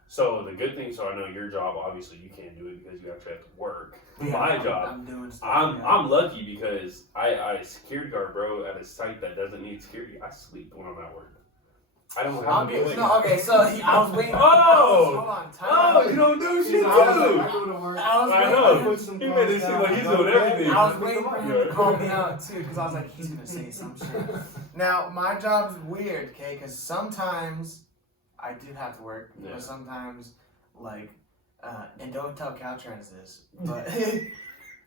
So the good thing, so I know your job, obviously you can't do it because you actually have to work. Yeah, My job, I'm doing stuff. I'm lucky because I security guard, bro, at a site that doesn't need security. I sleep when I'm at work. I don't have to be awake. Okay, so I was waiting. Oh! Hold on. Oh, you don't do shit too! I go to work. I know. He made it seem like he's doing everything. I was waiting for him to call me out too, because I was like, he's gonna say some shit. Now my job's weird, okay? Because sometimes I do have to work, but sometimes like, and don't tell Caltrans this, but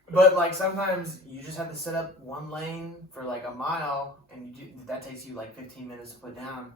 but like sometimes you just have to set up one lane for like a mile, and that takes you like 15 minutes to put down,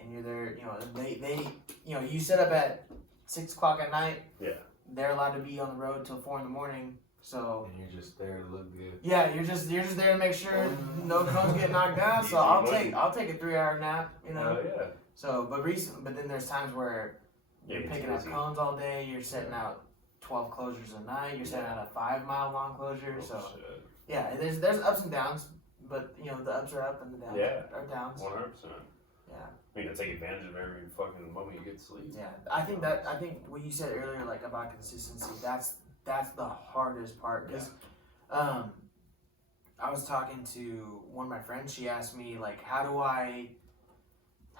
and you're there. You know, they you set up at 6 o'clock at night. Yeah. They're allowed to be on the road till 4 in the morning. So and you're just there to look good. yeah, you're just there to make sure no cones get knocked down. So I'll take a 3-hour nap. You know. Yeah. So but then there's times where you're picking up cones all day. You're setting out 12 closures a night. You're setting out a 5-mile long closure. So shit. yeah, there's ups and downs, but you know the ups are up and the downs are downs. 100%. Yeah. I mean, to take advantage of every fucking moment you get to sleep. Yeah, I think what you said earlier, like about consistency, that's the hardest part. Because I was talking to one of my friends. She asked me like, how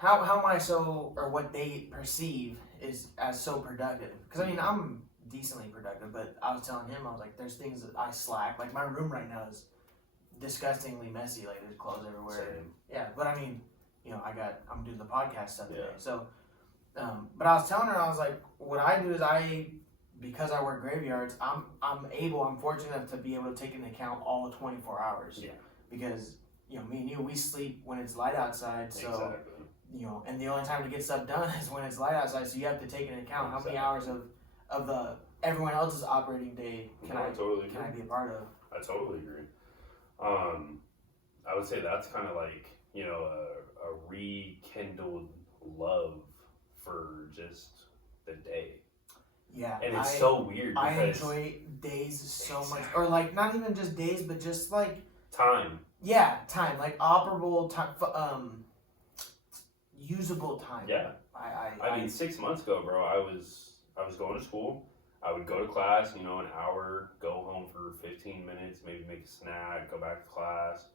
am I so, or what they perceive is as so productive? Because I mean, I'm decently productive, but I was telling him, I was like, there's things that I slack. Like my room right now is disgustingly messy. Like there's clothes everywhere. Same. Yeah, but I mean, you know, I'm doing the podcast stuff today. So, but I was telling her, I was like, what I do is because I work graveyards, I'm fortunate enough to be able to take into account all 24 hours. Yeah. Because, you know, me and you, we sleep when it's light outside. So, Exactly. you know, and the only time to get stuff done is when it's light outside. So you have to take into account how many hours of the everyone else's operating day can I be a part of. I totally agree. I would say that's kind of like, you know, a rekindled love for just the day. Yeah. And it's so weird because I enjoy days so much. Or like not even just days, but just like time. Yeah, time. Like operable time, usable time. Yeah. I mean 6 months ago, bro, I was going to school. I would go to class, you know, an hour, go home for 15 minutes, maybe make a snack, go back to class.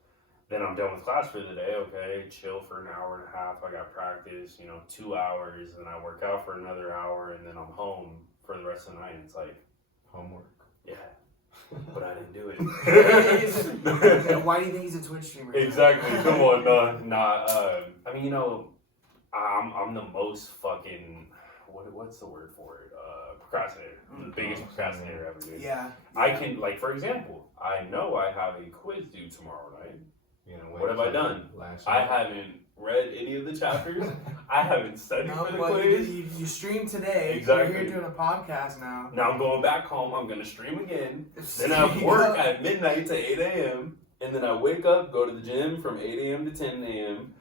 Then I'm done with class for the day, okay, chill for an hour and a half. I got practice, you know, 2 hours, and I work out for another hour, and then I'm home for the rest of the night. And it's like, homework. Yeah, but I didn't do it. Why do you think he's a Twitch streamer? Exactly, come on, nah. I mean, you know, I'm the most fucking, what's the word for it? Procrastinator. I'm the biggest procrastinator ever, dude. Yeah. I can, like, for example, I know I have a quiz due tomorrow night. You know, what have I done? I haven't read any of the chapters. I haven't studied for the quiz. You streamed today. Exactly. You're here doing a podcast now. Now I'm going back home. I'm going to stream again. Then I work at midnight to 8 a.m. And then I wake up, go to the gym from 8 a.m. to 10 a.m.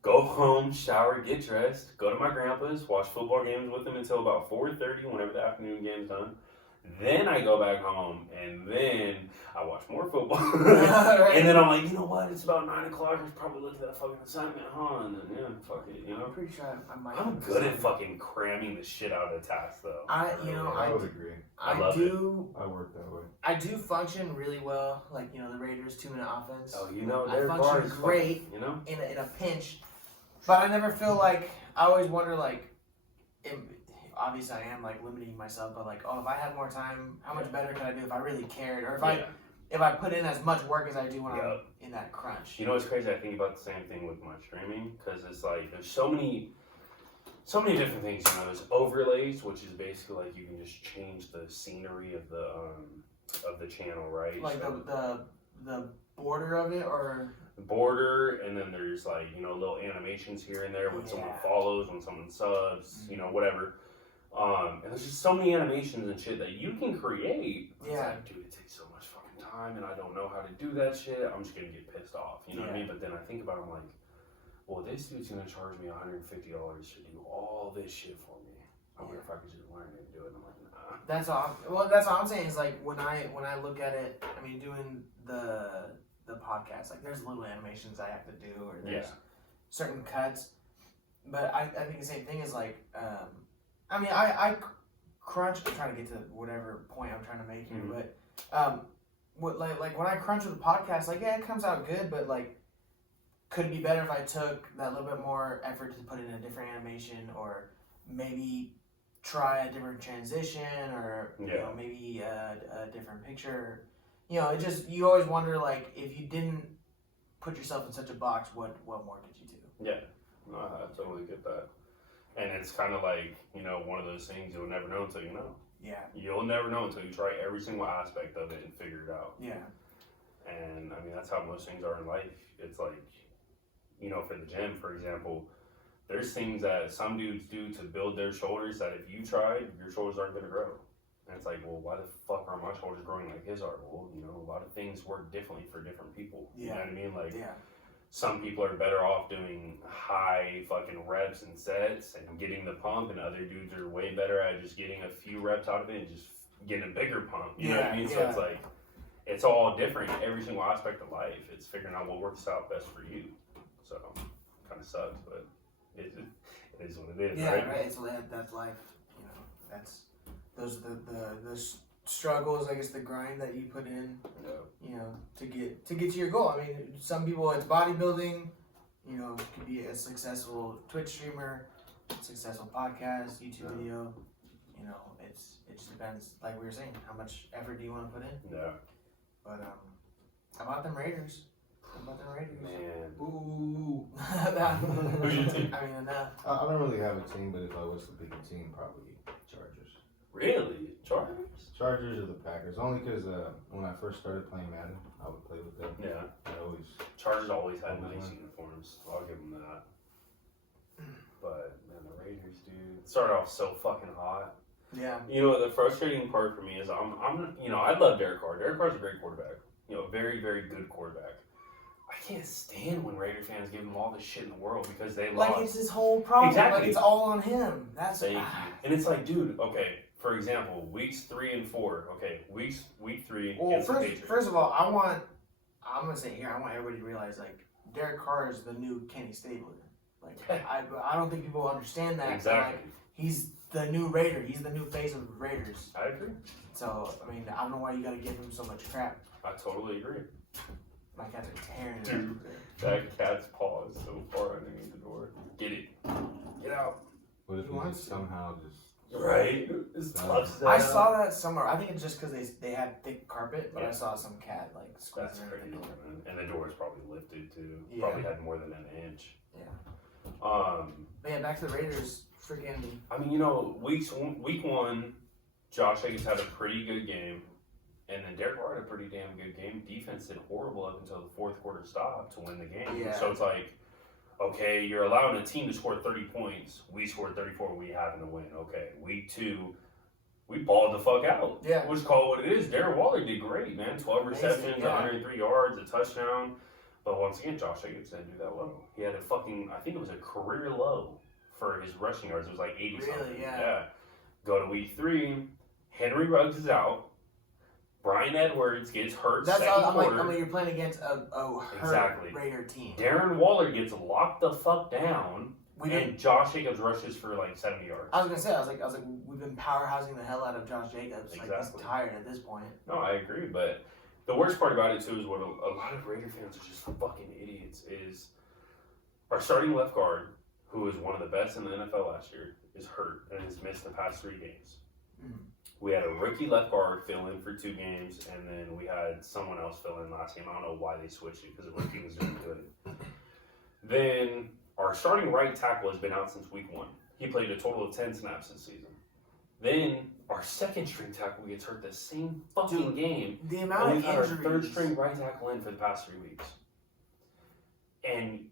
Go home, shower, get dressed, go to my grandpa's, watch football games with him until about 4:30 whenever the afternoon game's done. Then I go back home, and then I watch more football. Right. And then I'm like, you know what? It's about 9 o'clock. I should probably look at that fucking assignment, huh? And then, yeah, fuck it, you know? I'm pretty sure I might. I'm good at fucking cramming the shit out of the task, though. I would agree. I love I work that way. I do function really well, like, you know, the Raiders 2-minute offense. Oh, you know, I function great fucking, you know? in a pinch. But I never feel like, I always wonder, like, obviously I am, like, limiting myself, but, like, oh, if I had more time, how much better could I do if I really cared? Or if I put in as much work as I do when I'm in that crunch. You know what's crazy? I think about the same thing with my streaming, because it's like, there's so many different things, you know. There's overlays, which is basically, like, you can just change the scenery of the channel, right? Like, so, the border of it, or... border, and then there's, like, you know, little animations here and there when someone follows, when someone subs, you know, whatever. And there's just so many animations and shit that you can create. It's like, dude, it takes so much fucking time, and I don't know how to do that shit. I'm just gonna get pissed off, you know what I mean? But then I think about it, I'm like, well, this dude's gonna charge me $150 to do all this shit for me. I wonder if I could just learn it and do it. And I'm like, nah. That's all I'm saying is, like, when I look at it, I mean, doing the podcast, like, there's little animations I have to do, or there's certain cuts, but I think the same thing is, like, I mean, I crunch. I'm trying to get to whatever point I'm trying to make here, but like when I crunch with the podcast, like yeah, it comes out good, but like could it be better if I took that little bit more effort to put in a different animation, or maybe try a different transition, or you know, maybe a different picture. You know, it just, you always wonder, like, if you didn't put yourself in such a box, what more could you do? Yeah, no, I totally get that. And it's kind of like, you know, one of those things you'll never know until you know. Yeah. You'll never know until you try every single aspect of it and figure it out. Yeah. And I mean, that's how most things are in life. It's like, you know, for the gym, for example, there's things that some dudes do to build their shoulders that if you tried, your shoulders aren't going to grow. And it's like, well, why the fuck are my shoulders growing like his are? Well, you know, a lot of things work differently for different people. Yeah. You know what I mean? Like, Yeah. some people are better off doing high fucking reps and sets and getting the pump, and other dudes are way better at just getting a few reps out of it and just getting a bigger pump. You know what I mean? So it's like, it's all different, every single aspect of life. It's figuring out what works out best for you. So, kind of sucks, but it is what it is, right? Yeah, right. So that's life. You know, that's, those are the struggles, I guess, the grind that you put in, you know, to get to your goal. I mean, some people, it's bodybuilding, you know, could be a successful Twitch streamer, successful podcast, YouTube video. You know, it just depends, like we were saying, how much effort do you want to put in? Yeah. But how about them Raiders? Man. Ooh. Who's your team? I mean, I don't really have a team, but if I was to pick a team, probably Chargers. Really? Chargers? Chargers or the Packers. Only because when I first started playing Madden, I would play with them. Yeah. Chargers always had nice uniforms. I'll give them that. But, man, the Raiders, dude, started off so fucking hot. yeah. You know, the frustrating part for me is you know, I love Derek Carr. Derek Carr's a great quarterback. You know, very, very good quarterback. I can't stand when Raider fans give him all the shit in the world because they lost. Like, it's his whole problem. Exactly. Like, it's all on him. That's Thank you. And it's like, dude, okay, for example, weeks 3 and 4. Okay, week 3 against the Patriots. First of all, I'm gonna say here, I want everybody to realize, like, Derek Carr is the new Kenny Stabler. Like, I don't think people understand that. Exactly. Like, he's the new Raider. He's the new face of the Raiders. I agree. So, I mean, I don't know why you gotta give him so much crap. I totally agree. My cats are tearing it. Dude, that cat's paw is so far underneath the door. Get it. Get out. What if he just somehow just... Right? I saw that somewhere. I think it's just because they had thick carpet, but Yeah. I saw some cat, like, That's squeezing in crazy, the door. man. And the door is probably lifted, too. Yeah. Probably had more than an inch. Yeah. But yeah, back to the Raiders. Freaking... I mean, you know, week 1, Josh Jacobs had a pretty good game. And then Derek Carr had a pretty damn good game. Defense did horrible up until the fourth quarter stop to win the game. Yeah. So it's like, okay, you're allowing a team to score 30 points. We scored 34. We happen to win. Okay, week 2, we balled the fuck out. Yeah. We'll just call it what it is. Darren Waller did great, man. 12 receptions, yeah. 103 yards, a touchdown. But once again, Josh Jacobs didn't do that well. He had a fucking, I think it was a career low for his rushing yards. It was like 80 something. Really? Yeah. Go to week 3, Henry Ruggs is out. Brian Edwards gets hurt second quarter. I mean, you're playing against a hurt Raider team. Darren Waller gets locked the fuck down, and Josh Jacobs rushes for like 70 yards. I was gonna say, I was like, we've been powerhousing the hell out of Josh Jacobs. Exactly. Like, he's tired at this point. No, I agree, but the worst part about it too is what a lot of Raider fans are just fucking idiots. Is our starting left guard, who is one of the best in the NFL last year, is hurt and has missed the past 3 games. Mm. We had a rookie left guard fill in for 2 games, and then we had someone else fill in last game. I don't know why they switched it, because the rookie was doing good. Then our starting right tackle has been out since week 1. He played a total of 10 snaps this season. Then our second string tackle gets hurt the same fucking game. The amount of we've had our injuries. third string right tackle in for the past 3 weeks. And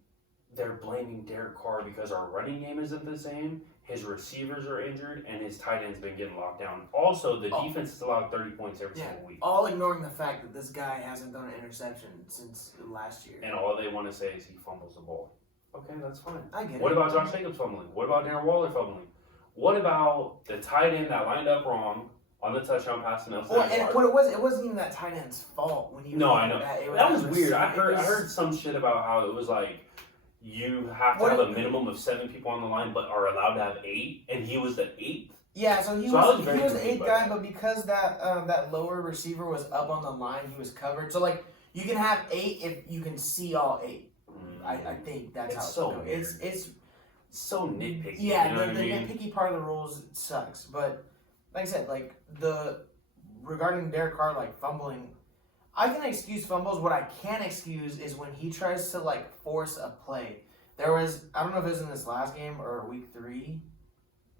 they're blaming Derek Carr because our running game isn't the same. His receivers are injured, and his tight end's been getting locked down. Also, the defense has allowed 30 points every single week. All ignoring the fact that this guy hasn't done an interception since last year. And all they want to say is he fumbles the ball. Okay, that's fine. I get it. What about Josh Jacobs fumbling? What about Darren Waller fumbling? What about the tight end that lined up wrong on the touchdown pass to Nelson? And it wasn't even that tight end's fault when you. No, I know. That was weird. I heard was some shit about how it was like, you have to have a minimum of 7 people on the line, but are allowed to have 8, and he was the 8th. Yeah, so he So I was was very the 8th confused by guy, that. but because that lower receiver was up on the line, he was covered. So like you can have 8 if you can see all 8. I think that's It's how so goes. weird. It's so nitpicky. yeah, you know the what I mean? nitpicky part of the rules sucks. But like I said, like regarding Derek Carr like fumbling, I can excuse fumbles. What I can't excuse is when he tries to like force a play. There was, I don't know if it was in this last game or week 3.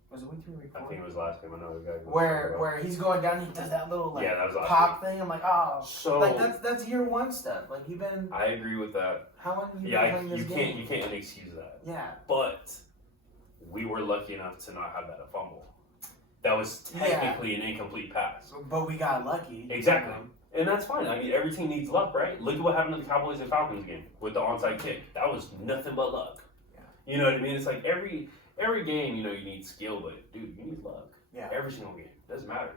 Was it week 3 or week 4? I think it was last game. I know exactly. Where he's going down, he does that little like Yeah, that was last pop thing. I'm like, oh, So like that's year 1 stuff. Like you've been, I agree with that. how long have you been Yeah, playing this you game? can't excuse that. Yeah, But we were lucky enough to not have that a fumble. That was technically an incomplete pass. but we got lucky. Exactly. And that's fine. I mean, every team needs luck, right? Look at what happened to the Cowboys and Falcons game with the onside kick. That was nothing but luck. Yeah. You know what I mean? It's like every game, you know, you need skill, but dude, you need luck. Yeah. Every single game. Doesn't matter.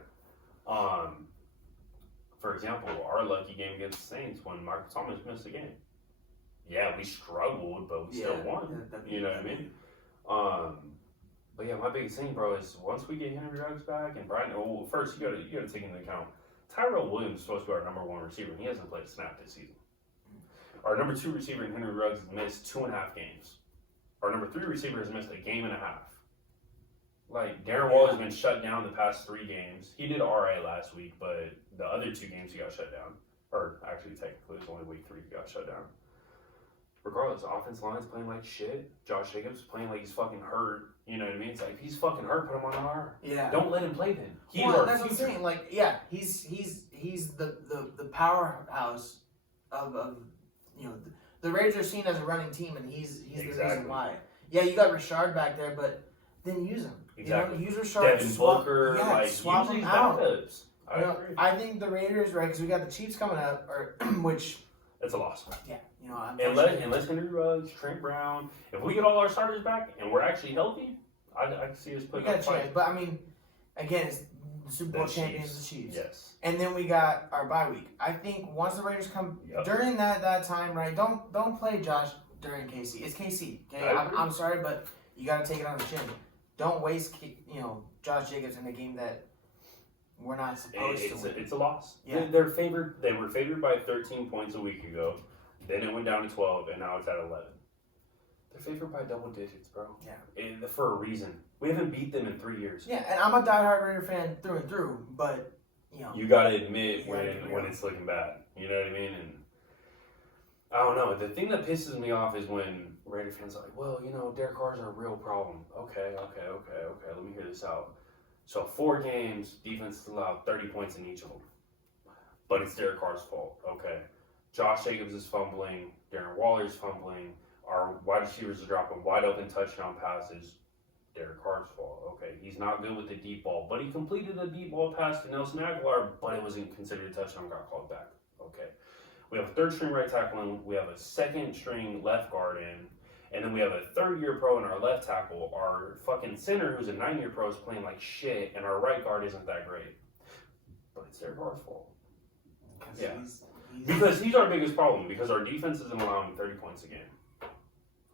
For example, our lucky game against the Saints when Michael Thomas missed the game. Yeah, we struggled, but we still won. You know what I mean? But yeah, my biggest thing, bro, is once we get Henry Ruggs back and Brian, well, first you gotta take into account Tyrell Williams is supposed to be our number 1 receiver, and he hasn't played a snap this season. Our number 2 receiver in Henry Ruggs has missed 2.5 games. Our number 3 receiver has missed a game and a half. Like, Darren Waller's been shut down the past 3 games. He did alright last week, but the other 2 games he got shut down. Or, actually, technically, it was only week 3 he got shut down. Regardless, the offensive line's playing like shit. Josh Jacobs playing like he's fucking hurt. You know what I mean? It's like, if he's fucking hurt, put him on IR. Yeah. Don't let him play then. He's Well, our that's what I'm future. saying. Like, yeah, he's the powerhouse of you know the Raiders are seen as a running team, and he's the reason why. Yeah, you got Richard back there, but then use him. Exactly. You know, use Richard. Devin Booker, swap use him these out. backups. I agree. I think the Raiders, right? Because we got the Chiefs coming up, or which It's a loss. yeah, you know, Unless Henry Ruggs, Trent Brown, if we get all our starters back and we're actually healthy, I can see us we putting got up a a fight. chance. But I mean, again, it's the Super Bowl The champions, Chiefs. the Chiefs. Yes. And then we got our bye week. I think once the Raiders come during that time, right? Don't play Josh during KC. It's KC. Okay, I'm sorry, but you got to take it on the chin. Don't waste Josh Jacobs in a game that we're not supposed to win. It's a loss. Yeah. They're favored. They were favored by 13 points a week ago. Then it went down to 12, and now it's at 11. They're favored by double digits, bro. Yeah. And for a reason. We haven't beat them in 3 years. Yeah, and I'm a diehard Raider fan through and through, but you gotta admit when it's looking bad. You know what I mean? And I don't know. The thing that pisses me off is when Raider fans are like, well, Derek Carr's a real problem. Okay. Let me hear this out. So 4 games, defense has allowed 30 points in each of them. But it's Derek Carr's fault. Okay. Josh Jacobs is fumbling. Darren Waller's fumbling. Our wide receivers are dropping wide open touchdown passes. Derek Carr's fault. Okay. He's not good with the deep ball, but he completed a deep ball pass to Nelson Aguilar, but it wasn't considered a touchdown, got called back. Okay. We have a 3rd string right tackle in. We have a 2nd string left guard in. And then we have a 3rd-year pro in our left tackle. Our fucking center, who's a 9-year pro, is playing like shit, and our right guard isn't that great. But it's Derek Carr's fault. Yeah. Because he's our biggest problem, because our defense isn't allowing 30 points a game.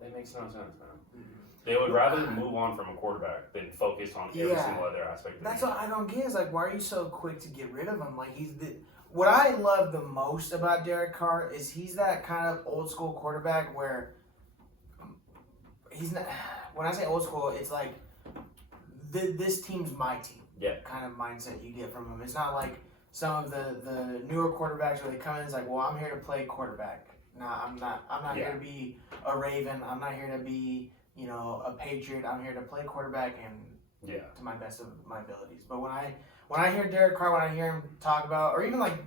That makes no sense, man. They would rather move on from a quarterback than focus on every single other aspect of the game. That's what I don't get is like, why are you so quick to get rid of him? Like, what I love the most about Derek Carr is he's that kind of old school quarterback where he's not. When I say old school, it's like this team's my team. Yeah. Kind of mindset you get from him. It's not like some of the newer quarterbacks where they come in and it's like, well, I'm here to play quarterback. No, I'm not here to be a Raven. I'm not here to be a Patriot. I'm here to play quarterback and to my best of my abilities. But when I hear Derek Carr, when I hear him talk about, or even like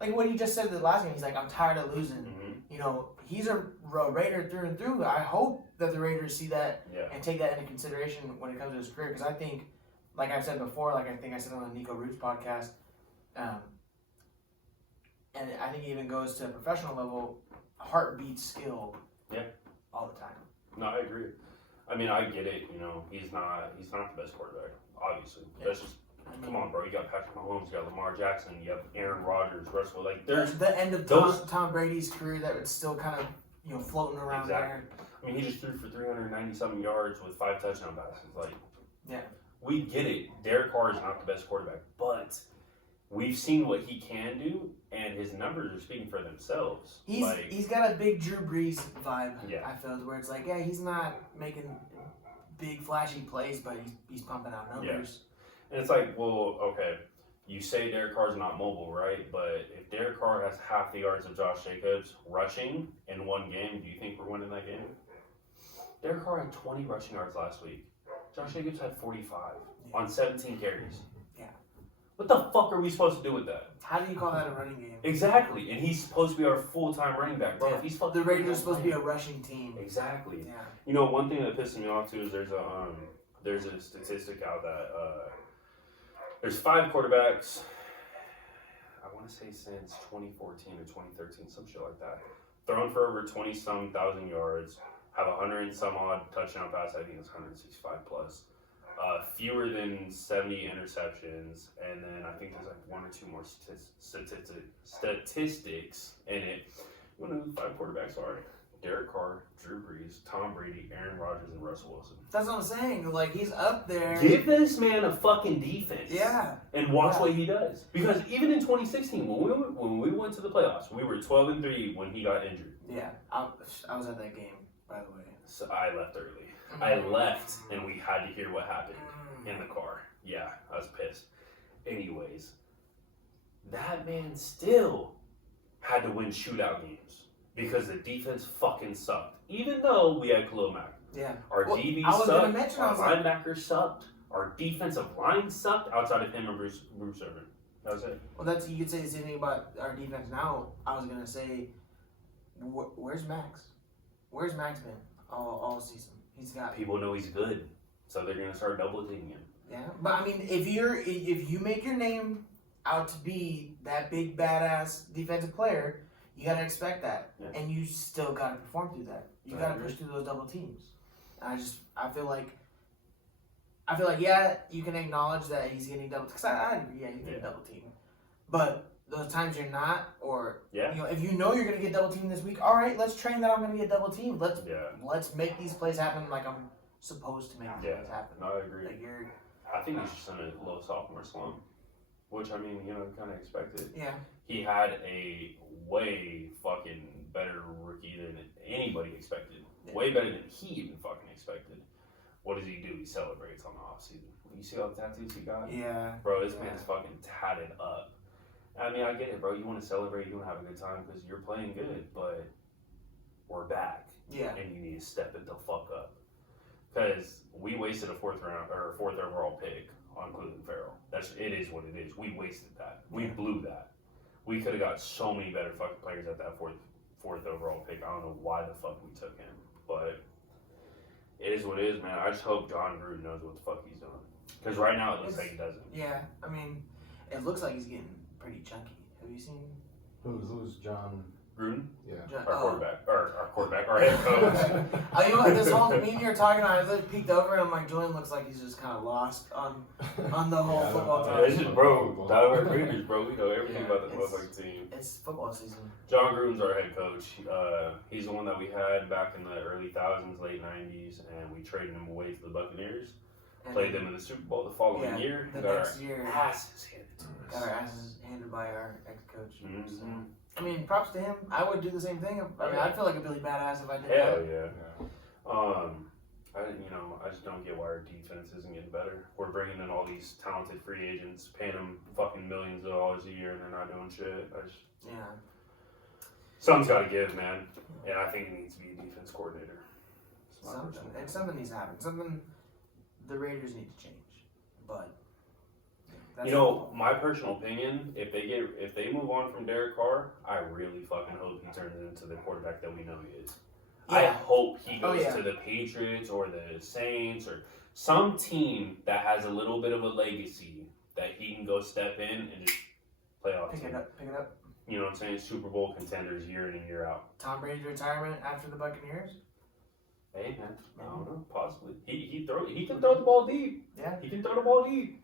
what he just said the last game, he's like, I'm tired of losing. Mm-hmm. He's a Raider through and through. I hope that the Raiders see that and take that into consideration when it comes to his career. Because I think, like I've said before, like I think I said on the Nico Roots podcast, and I think it even goes to a professional level, heartbeat skill all the time. No, I agree. I mean, I get it. He's not the best quarterback, obviously. That's just come on, bro. You got Patrick Mahomes, you got Lamar Jackson, you have Aaron Rodgers, Russell. Like, there's the end of Tom Brady's career that was still kind of floating around there. I mean, he just threw for 390-something yards with 5 touchdown passes. Like, Yeah. we get it. Derek Carr is not the best quarterback, but we've seen what he can do, and his numbers are speaking for themselves. He's got a big Drew Brees vibe. Yeah. I feel where it's like, yeah, he's not making big flashy plays, but he's pumping out numbers. And it's like, well, okay, you say Derek Carr's not mobile, right? But if Derek Carr has half the yards of Josh Jacobs rushing in one game, do you think we're winning that game? Derek Carr had 20 rushing yards last week. Josh Jacobs had 45 on 17 carries. Yeah. What the fuck are we supposed to do with that? How do you call that a running game? Exactly, and he's supposed to be our full-time running back, bro. Yeah. If he's fucking The Raiders are supposed to be a rushing team. Exactly. Yeah. You know, one thing that pisses me off too is there's a statistic out that there's 5 quarterbacks. I want to say since 2014 or 2013, some shit like that, thrown for over 20-some thousand yards, have 100 and some odd touchdown pass. I think it's 165 plus. Fewer than 70 interceptions, and then I think there's like 1 or 2 more statistics in it. You know who the 5 quarterbacks are? Derek Carr, Drew Brees, Tom Brady, Aaron Rodgers, and Russell Wilson. That's what I'm saying. Like, he's up there. Give this man a fucking defense. Yeah. And watch what he does. Because even in 2016, when we went to the playoffs, we were 12-3 when he got injured. Yeah. I was at that game, by the way. So I left early. I left, and we had to hear what happened in the car. Yeah, I was pissed. Anyways, that man still had to win shootout games because the defense fucking sucked. Even though we had Khalil Mack. Yeah. Our Well, DB I was sucked, gonna mention, our I was like- linebackers sucked, our defensive line sucked outside of him and Bruce Irvin. That was it. Well, you could say the same thing about our defense now. I was going to say, where's Max? Where's Max been all season? He's got... People know he's good, so they're going to start double teaming him. Yeah, but I mean, if you make your name out to be that big badass defensive player, you gotta expect that, and you still gotta perform through that. You gotta push through those double teams. And I feel like yeah, you can acknowledge that he's getting double. Because I agree, yeah, he's getting double teamed, but those times you're not, or you know, if you know you're gonna get double teamed this week, all right, let's train that I'm gonna get double teamed. Let's make these plays happen like I'm supposed to make these plays happen. No, I agree. Like I think he's just in a low sophomore slump, which I mean, you know, kind of expected. Yeah. He had a way fucking better rookie than anybody expected. Yeah. Way better than he even fucking expected. What does he do? He celebrates on the offseason. You see all the tattoos he got? Yeah. Bro, this man's fucking tatted up. I mean, I get it, bro. You want to celebrate, you want to have a good time because you're playing good, but we're back. Yeah. And you need to step it the fuck up. Because we wasted a 4th overall pick on Cleveland Farrell. It is what it is. We wasted that. We blew that. We could have got so many better fucking players at that fourth overall pick. I don't know why the fuck we took him, but it is what it is, man. I just hope John Gruden knows what the fuck he's doing. Because right now it looks like he doesn't. Yeah, I mean, it looks like he's getting pretty chunky. Have you seen? Who's John Gruden? Yeah. Our quarterback, our head coach. You know what, this whole, me and you were talking about it, I peeked over and I'm like, Julien looks like he's just kind of lost on the whole football team. It's just, bro, Tyler Raiders, bro. We know everything about the motherfucking team. It's football season. John Gruden's our head coach. He's the one that we had back in the early 2000s, late 90s, and we traded him away to the Buccaneers. And played them in the Super Bowl the following year. The next year. Asses handed to us. Got our asses handed by our ex-coach. Mm-hmm. So, I mean, props to him. I would do the same thing. I mean, I'd feel like a Billy Badass if I did Hell that. yeah. I just don't get why our defense isn't getting better. We're bringing in all these talented free agents, paying them fucking millions of dollars a year, and they're not doing shit. Something's got to give, man. And I think it needs to be a defense coordinator. Something needs to happen. Something the Raiders need to change. But you know, my personal opinion, if they move on from Derek Carr, I really fucking hope he turns into the quarterback that we know he is. Yeah. I hope he goes to the Patriots or the Saints or some team that has a little bit of a legacy that he can go step in and just play off. Pick it up. You know what I'm saying? Super Bowl contenders year in and year out. Tom Brady's retirement after the Buccaneers? Hey man, I don't know, possibly. He can throw the ball deep. Yeah. He can throw the ball deep.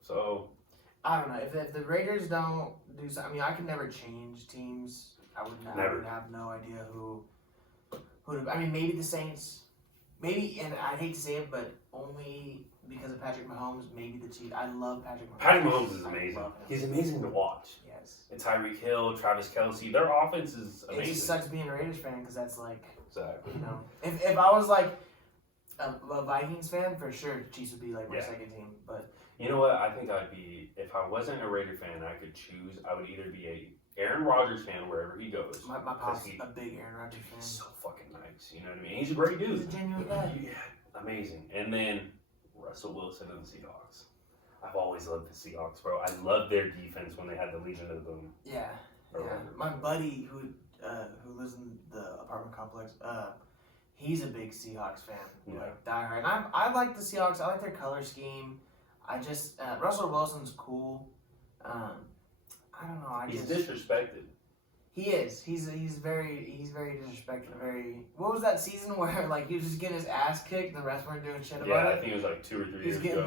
So I don't know. If the Raiders don't do something, I mean, I can never change teams. I would have no idea who I mean, maybe the Saints. Maybe, and I hate to say it, but only because of Patrick Mahomes, maybe the Chiefs. I love Patrick Mahomes. Patrick Mahomes is amazing. He's amazing to watch. Yes. And Tyreek Hill, Travis Kelce, their offense is amazing. It just sucks being a Raiders fan because that's like, Exactly. you know, if I was like a Vikings fan, for sure, Chiefs would be like my second team. But you know what? I think I'd be, if I wasn't a Raider fan, I could choose. I would either be a Aaron Rodgers fan wherever he goes. My pop's a big Aaron Rodgers fan. He's so fucking nice. You know what I mean? He's a great dude. He's a genuine guy. Yeah, amazing. And then Russell Wilson and the Seahawks. I've always loved the Seahawks, bro. I loved their defense when they had the Legion of the Boom. Yeah. My buddy who lives in the apartment complex, he's a big Seahawks fan, like diehard. And I like the Seahawks. I like their color scheme. I just Russell Wilson's cool. I don't know. He's disrespected. He is. He's very disrespectful. What was that season where like he was just getting his ass kicked and the refs weren't doing shit about it? Yeah, I think it was like 2 or 3 years ago. He's getting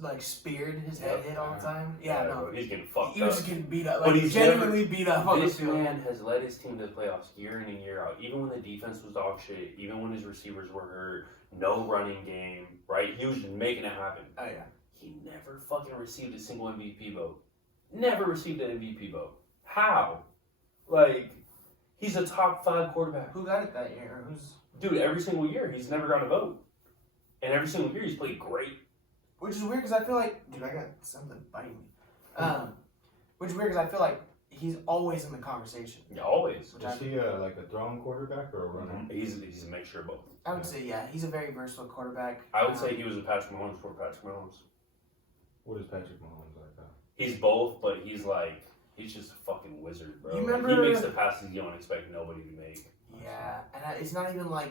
like speared, his head hit all the time. Yeah, no. Bro, he's getting fucked up. He was just getting beat up. Like, he's genuinely beat up on the field. This man has led his team to the playoffs year in and year out. Even when the defense was dog shit, even when his receivers were hurt, no running game, right? He was just making it happen. Oh, yeah. He never fucking received a single MVP vote. Never received an MVP vote. How? Like, he's a top 5 quarterback. Who got it that year? Dude, every single year, he's never got a vote. And every single year, he's played great. Which is weird because I feel like... Dude, I got something biting me. Which is weird because I feel like he's always in the conversation. Yeah, always. Is he like a throwing quarterback or a runner? He's a mixture of both. I would say, yeah. He's a very versatile quarterback. I would say he was a Patrick Mahomes for Patrick Mahomes. What is Patrick Mahomes like that? He's both, but he's like... He's just a fucking wizard, bro. You remember, he makes the passes you don't expect nobody to make. Yeah, and it's not even like,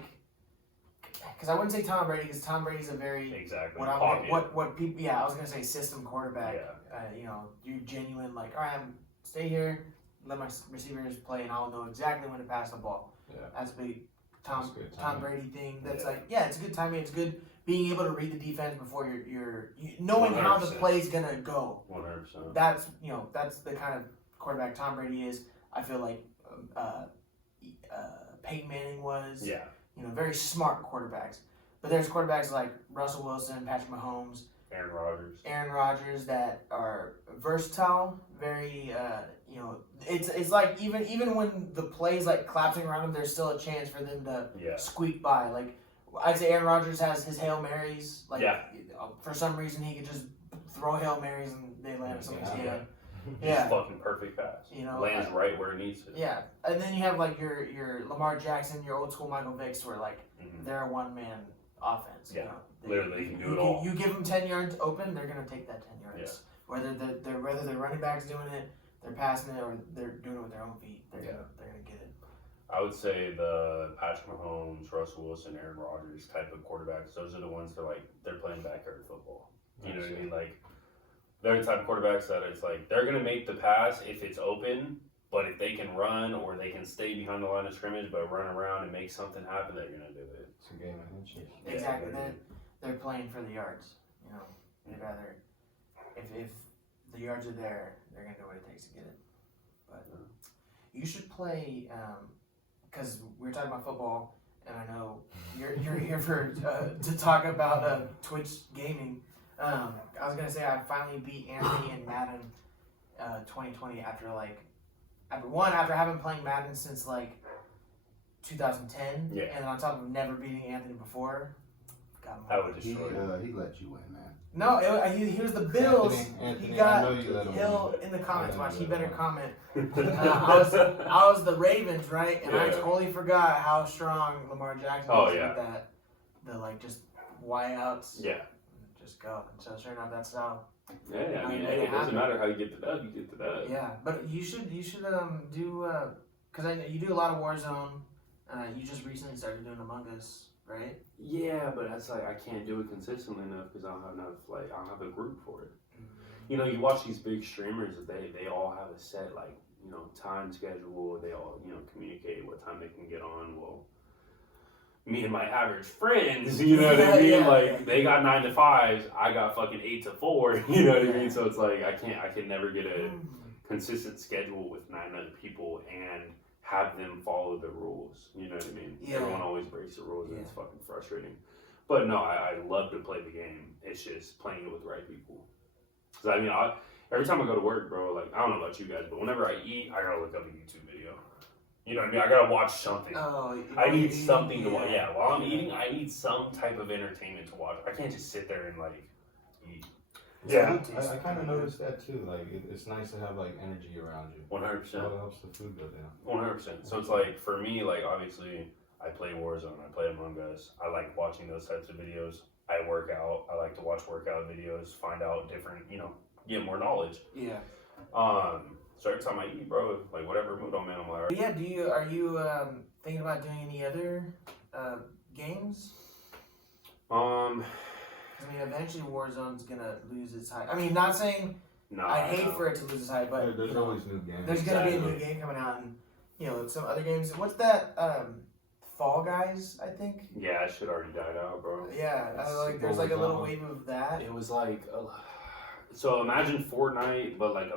because I wouldn't say Tom Brady, because Tom Brady's a very what people. Yeah, I was gonna say system quarterback. Yeah. You know, you're genuine. Like, all right, stay here, let my receivers play, and I'll know exactly when to pass the ball. Yeah, that's a big Tom Brady thing. That's like, yeah, it's a good timing. It's good being able to read the defense before you're knowing 100%. How the play's gonna go. 100%. That's that's the kind of quarterback Tom Brady is. I feel like Peyton Manning was. Yeah. You know, very smart quarterbacks. But there's quarterbacks like Russell Wilson, Patrick Mahomes, Aaron Rodgers that are versatile. Very you know, it's like even when the play's like collapsing around them, there's still a chance for them to squeak by. Like, I'd say Aaron Rodgers has his Hail Marys. Like, for some reason, he could just throw Hail Marys and they land on somebody's head. Yeah. Fucking perfect pass. You know, lands right where it needs to. Yeah. And then you have like your Lamar Jackson, your old school Michael Vicks, where like they're a one-man offense. Yeah. You know? Literally, you can do it all. You give them 10 yards open, they're gonna take that 10 yards. Yeah. Whether their running back's doing it, they're passing it, or they're doing it with their own feet, they're gonna get it. I would say the Patrick Mahomes, Russell Wilson, Aaron Rodgers type of quarterbacks. Those are the ones that they're playing backyard football. You know what I mean? Like, they're the type of quarterbacks that it's like they're gonna make the pass if it's open, but if they can run or they can stay behind the line of scrimmage but run around and make something happen, they're gonna do it. It's a game of inches. Exactly. They're playing for the yards. You know, they'd rather if the yards are there, they're gonna do what it takes to get it. But you should play because we were talking about football, and I know you're here for to talk about Twitch gaming. I was gonna say I finally beat Anthony in Madden 2020 after having playing Madden since like 2010, and on top of never beating Anthony before. I would destroy he let you win, man. No, he was the Bills. Anthony, he got Hill in the comments. Watch, he better comment. I was the Ravens, right? And I totally forgot how strong Lamar Jackson was with that. The just wideouts. Yeah. Just go. So sure enough, that's how. Yeah, I mean, it doesn't matter how you get the dub, you get the dub. Yeah, but you should do because I know you do a lot of Warzone. You just recently started doing Among Us, right? Yeah, but that's like I can't do it consistently enough because I don't have enough. I don't have a group for it. Mm-hmm. You know, you watch these big streamers that they all have a set time schedule. They all communicate what time they can get on. Well, me and my average friends, you know what I mean? They got 9 to 5s, I got fucking 8 to 4. You know what I mean? So it's like I can never get a consistent schedule with 9 other people and have them follow the rules. You know what I mean? Yeah. Everyone always breaks the rules, and it's Yeah. fucking frustrating. But no, I love to play the game. It's just playing it with the right people. Cause I mean, every time I go to work, bro, like I don't know about you guys, but whenever I eat, I gotta look up a YouTube video. You know what I mean? I gotta watch something. Oh, I need something to watch. Yeah, while I'm eating, I need some type of entertainment to watch. I can't just sit there and like eat. Yeah, I kind of noticed that too. Like, it's nice to have like energy around you. 100%. So it helps the food go down. 100%. So it's like for me, like obviously, I play Warzone, I play Among Us. I like watching those types of videos. I work out. I like to watch workout videos, find out different, get more knowledge. Yeah. So every time I eat, bro, like whatever mood I'm in, I'm like, Yeah. Are you thinking about doing any other games? I mean, eventually Warzone's gonna lose its hype. I mean, not saying I hate for it to lose its hype, but There's always new games. there's gonna be a new game coming out, and some other games. What's that? Fall Guys, I think. Yeah, that shit already died out, bro. Yeah, there's like a little wave of that. It was like, so imagine Fortnite, but like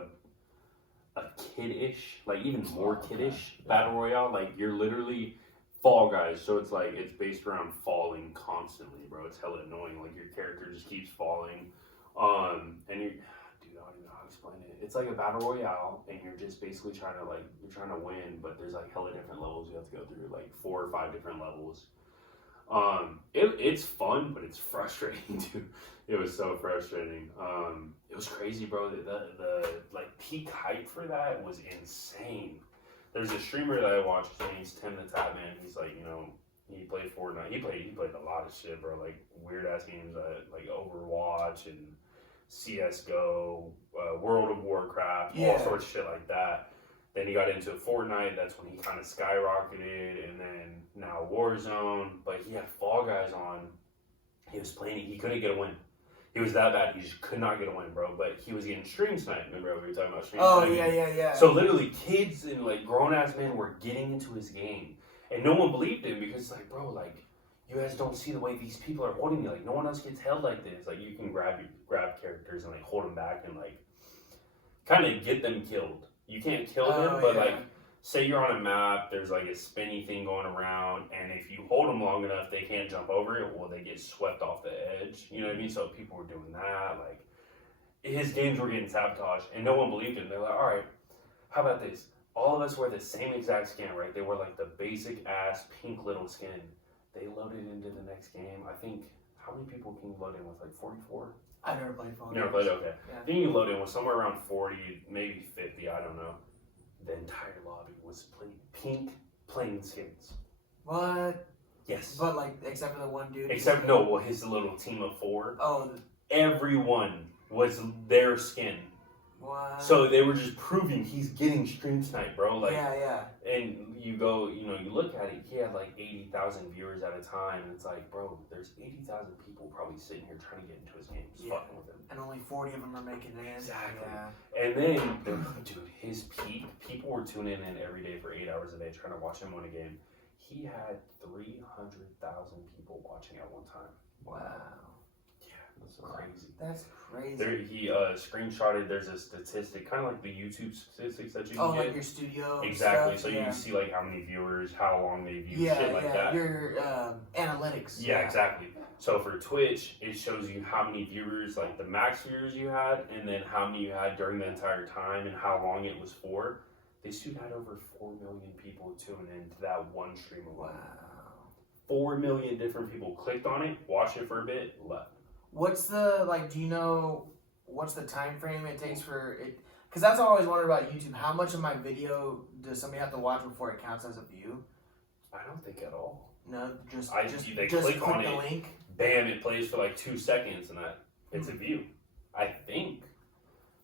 a kiddish, like even more kiddish battle royale. Like you're literally Fall Guys, so it's like it's based around falling constantly, bro. It's hella annoying. Like your character just keeps falling, and you, dude, I don't even know how to explain it. It's like a battle royale, and you're just basically trying to win, but there's like hella different levels you have to go through, like 4 or 5 different levels. It's fun, but it's frustrating, dude. It was so frustrating. It was crazy, bro. The like peak hype for that was insane. There's a streamer that I watch. His name's Tim the Tapman. He's like, he played Fortnite. He played a lot of shit, bro. Like weird ass games like Overwatch and CS:GO, World of Warcraft, all sorts of shit like that. Then he got into Fortnite. That's when he kind of skyrocketed, and then now Warzone. But he had Fall Guys on. He was playing it. He couldn't get a win. He was that bad. He just could not get a win, bro. But he was getting stream sniped. Remember we were talking about stream sniping? Yeah. So literally, kids and like grown ass men were getting into his game, and no one believed him because it's like, bro, like you guys don't see the way these people are holding me. Like no one else gets held like this. Like you can grab characters and like hold them back and like kind of get them killed. You can't kill them, but like say you're on a map, there's like a spinny thing going around, and if you hold them long enough, they can't jump over it. Well, they get swept off the edge. You know what I mean? So people were doing that. Like his games were getting sabotaged, and no one believed him. They're like, all right, how about this? All of us wear the same exact skin, right? They were like the basic ass pink little skin. They loaded into the next game. I think how many people can you load in with? Like 44. I never played Fall Guys. Never played. Okay. Yeah. I think you load in with somewhere around 40, maybe 50. I don't know. The entire lobby was pink plain skins. What? Yes. But like, except for the one dude. Except no, well, his little team of 4. Oh. Everyone was their skin. What? So they were just proving he's getting stream sniped, bro. Like, yeah. And you go, you look at it. He had like 80,000 viewers at a time, and it's like, bro, there's 80,000 people probably sitting here trying to get into his game, just fucking with him. And only 40 of them are making it in. Exactly. Yeah. And then, dude, his peak, people were tuning in every day for 8 hours a day trying to watch him win a game. He had 300,000 people watching at one time. Wow. Yeah, that's crazy. That's crazy. There, he screenshotted. There's a statistic, kind of like the YouTube statistics that you can get. Like your studio. Exactly. Stuff, so you can see like how many viewers, how long they view, shit like that. Your analytics. Yeah, exactly. So for Twitch, it shows you how many viewers, like the max viewers you had, and then how many you had during the entire time, and how long it was for. This dude had over 4 million people tune into that one stream alone. Wow. 4 million different people clicked on it, watched it for a bit, left. What's the, do you know, what's the time frame it takes for it? Because that's all I always wondered about YouTube. How much of my video does somebody have to watch before it counts as a view? I don't think at all. No, they click on the it, link. Bam, it plays for like 2 seconds, and it's a view. I think.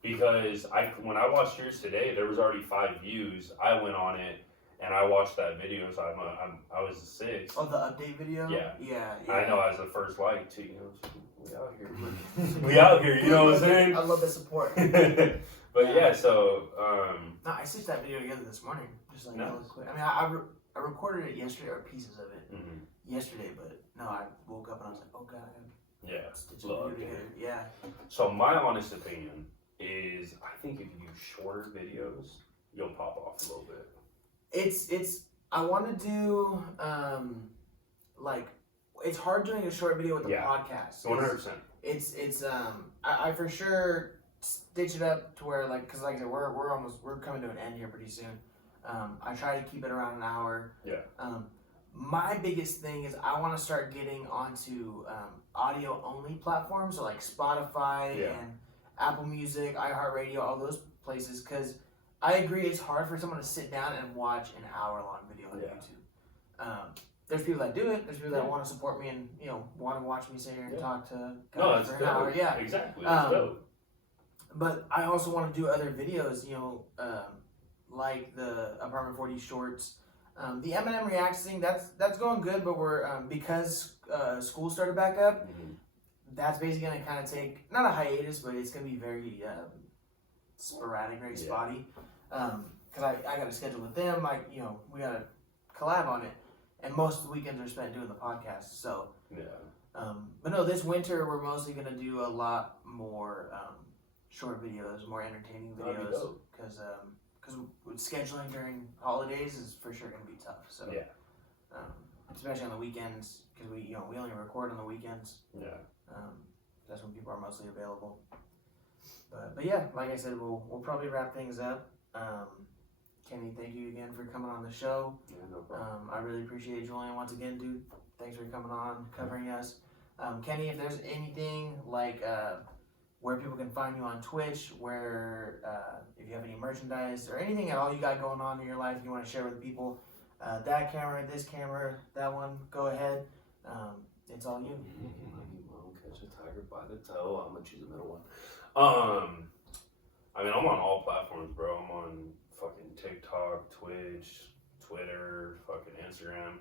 Because when I watched yours today, there was already 5 views. I went on it, and I watched that video, so I was a 6. Oh, the update video? Yeah. Yeah. I know I was the first like too. We out here. We out here. You know what I'm saying? I love the support. But yeah, so No, I stitched that video together this morning. Just like nice. real quick. I mean, I recorded it yesterday, or pieces of it yesterday, but no, I woke up and I was like, oh god, I yeah, stitched the video together. Yeah. So my honest opinion is, I think if you do shorter videos, you'll pop off a little bit. I want to do like it's hard doing a short video with a podcast. 100%. It's I for sure stitch it up to where like because like I said we're coming to an end here pretty soon. I try to keep it around an hour. Yeah. My biggest thing is I want to start getting onto audio only platforms, so like Spotify and Apple Music, iHeartRadio, all those places. Because I agree, it's hard for someone to sit down and watch an hour-long video on YouTube. There's people that do it. There's people that want to support me and want to watch me sit here and talk to guys for an hour. Yeah, exactly. That's dope. But I also want to do other videos. Like the Apartment 40 shorts. The Eminem Reacts thing, that's going good, but we're because school started back up, that's basically going to kind of take, not a hiatus, but it's going to be very sporadic, very spotty. Because I got to schedule with them, we got to collab on it, and most of the weekends are spent doing the podcast, so. But no, this winter we're mostly going to do a lot more short videos, more entertaining videos, because scheduling during holidays is for sure going to be tough. So especially on the weekends because we only record on the weekends. That's when people are mostly available. But yeah, like I said, we'll probably wrap things up. Kenny, thank you again for coming on the show. Yeah, no problem. I really appreciate Julien once again, dude. Thanks for coming on, covering us. Kenny, if there's anything like where people can find you on Twitch, where if you have any merchandise or anything at all you got going on in your life you want to share with people, that camera, this camera, that one, go ahead. It's all you. Well, catch a tiger by the toe. I'm gonna choose the middle one. I mean, I'm on all platforms, bro. I'm on fucking TikTok, Twitch, Twitter, fucking Instagram.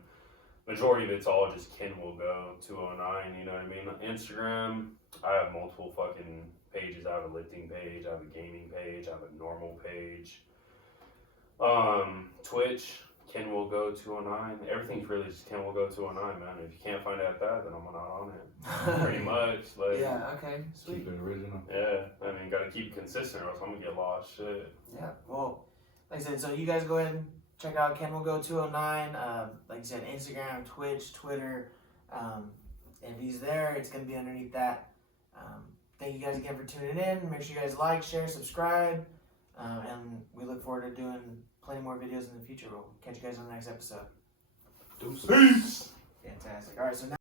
Majority of it's all just Ken Will Go 209, you know what I mean? Instagram, I have multiple fucking pages. I have a lifting page, I have a gaming page, I have a normal page. Twitch, Ken Will Go 209. Everything's really just Ken Will Go 209, man. If you can't find it at that, then I'm not on it. Pretty much. Like, yeah, okay, sweet. Keep it original. Yeah, I mean, gotta keep it consistent or else I'm gonna get lost. Shit. Yeah, well, like I said, so you guys go ahead and check out Ken Will Go 209. Like I said, Instagram, Twitch, Twitter. If he's there, it's going to be underneath that. Thank you guys again for tuning in. Make sure you guys like, share, subscribe. And we look forward to doing plenty more videos in the future. We'll catch you guys on the next episode. Deuces. Peace! Fantastic. All right, so now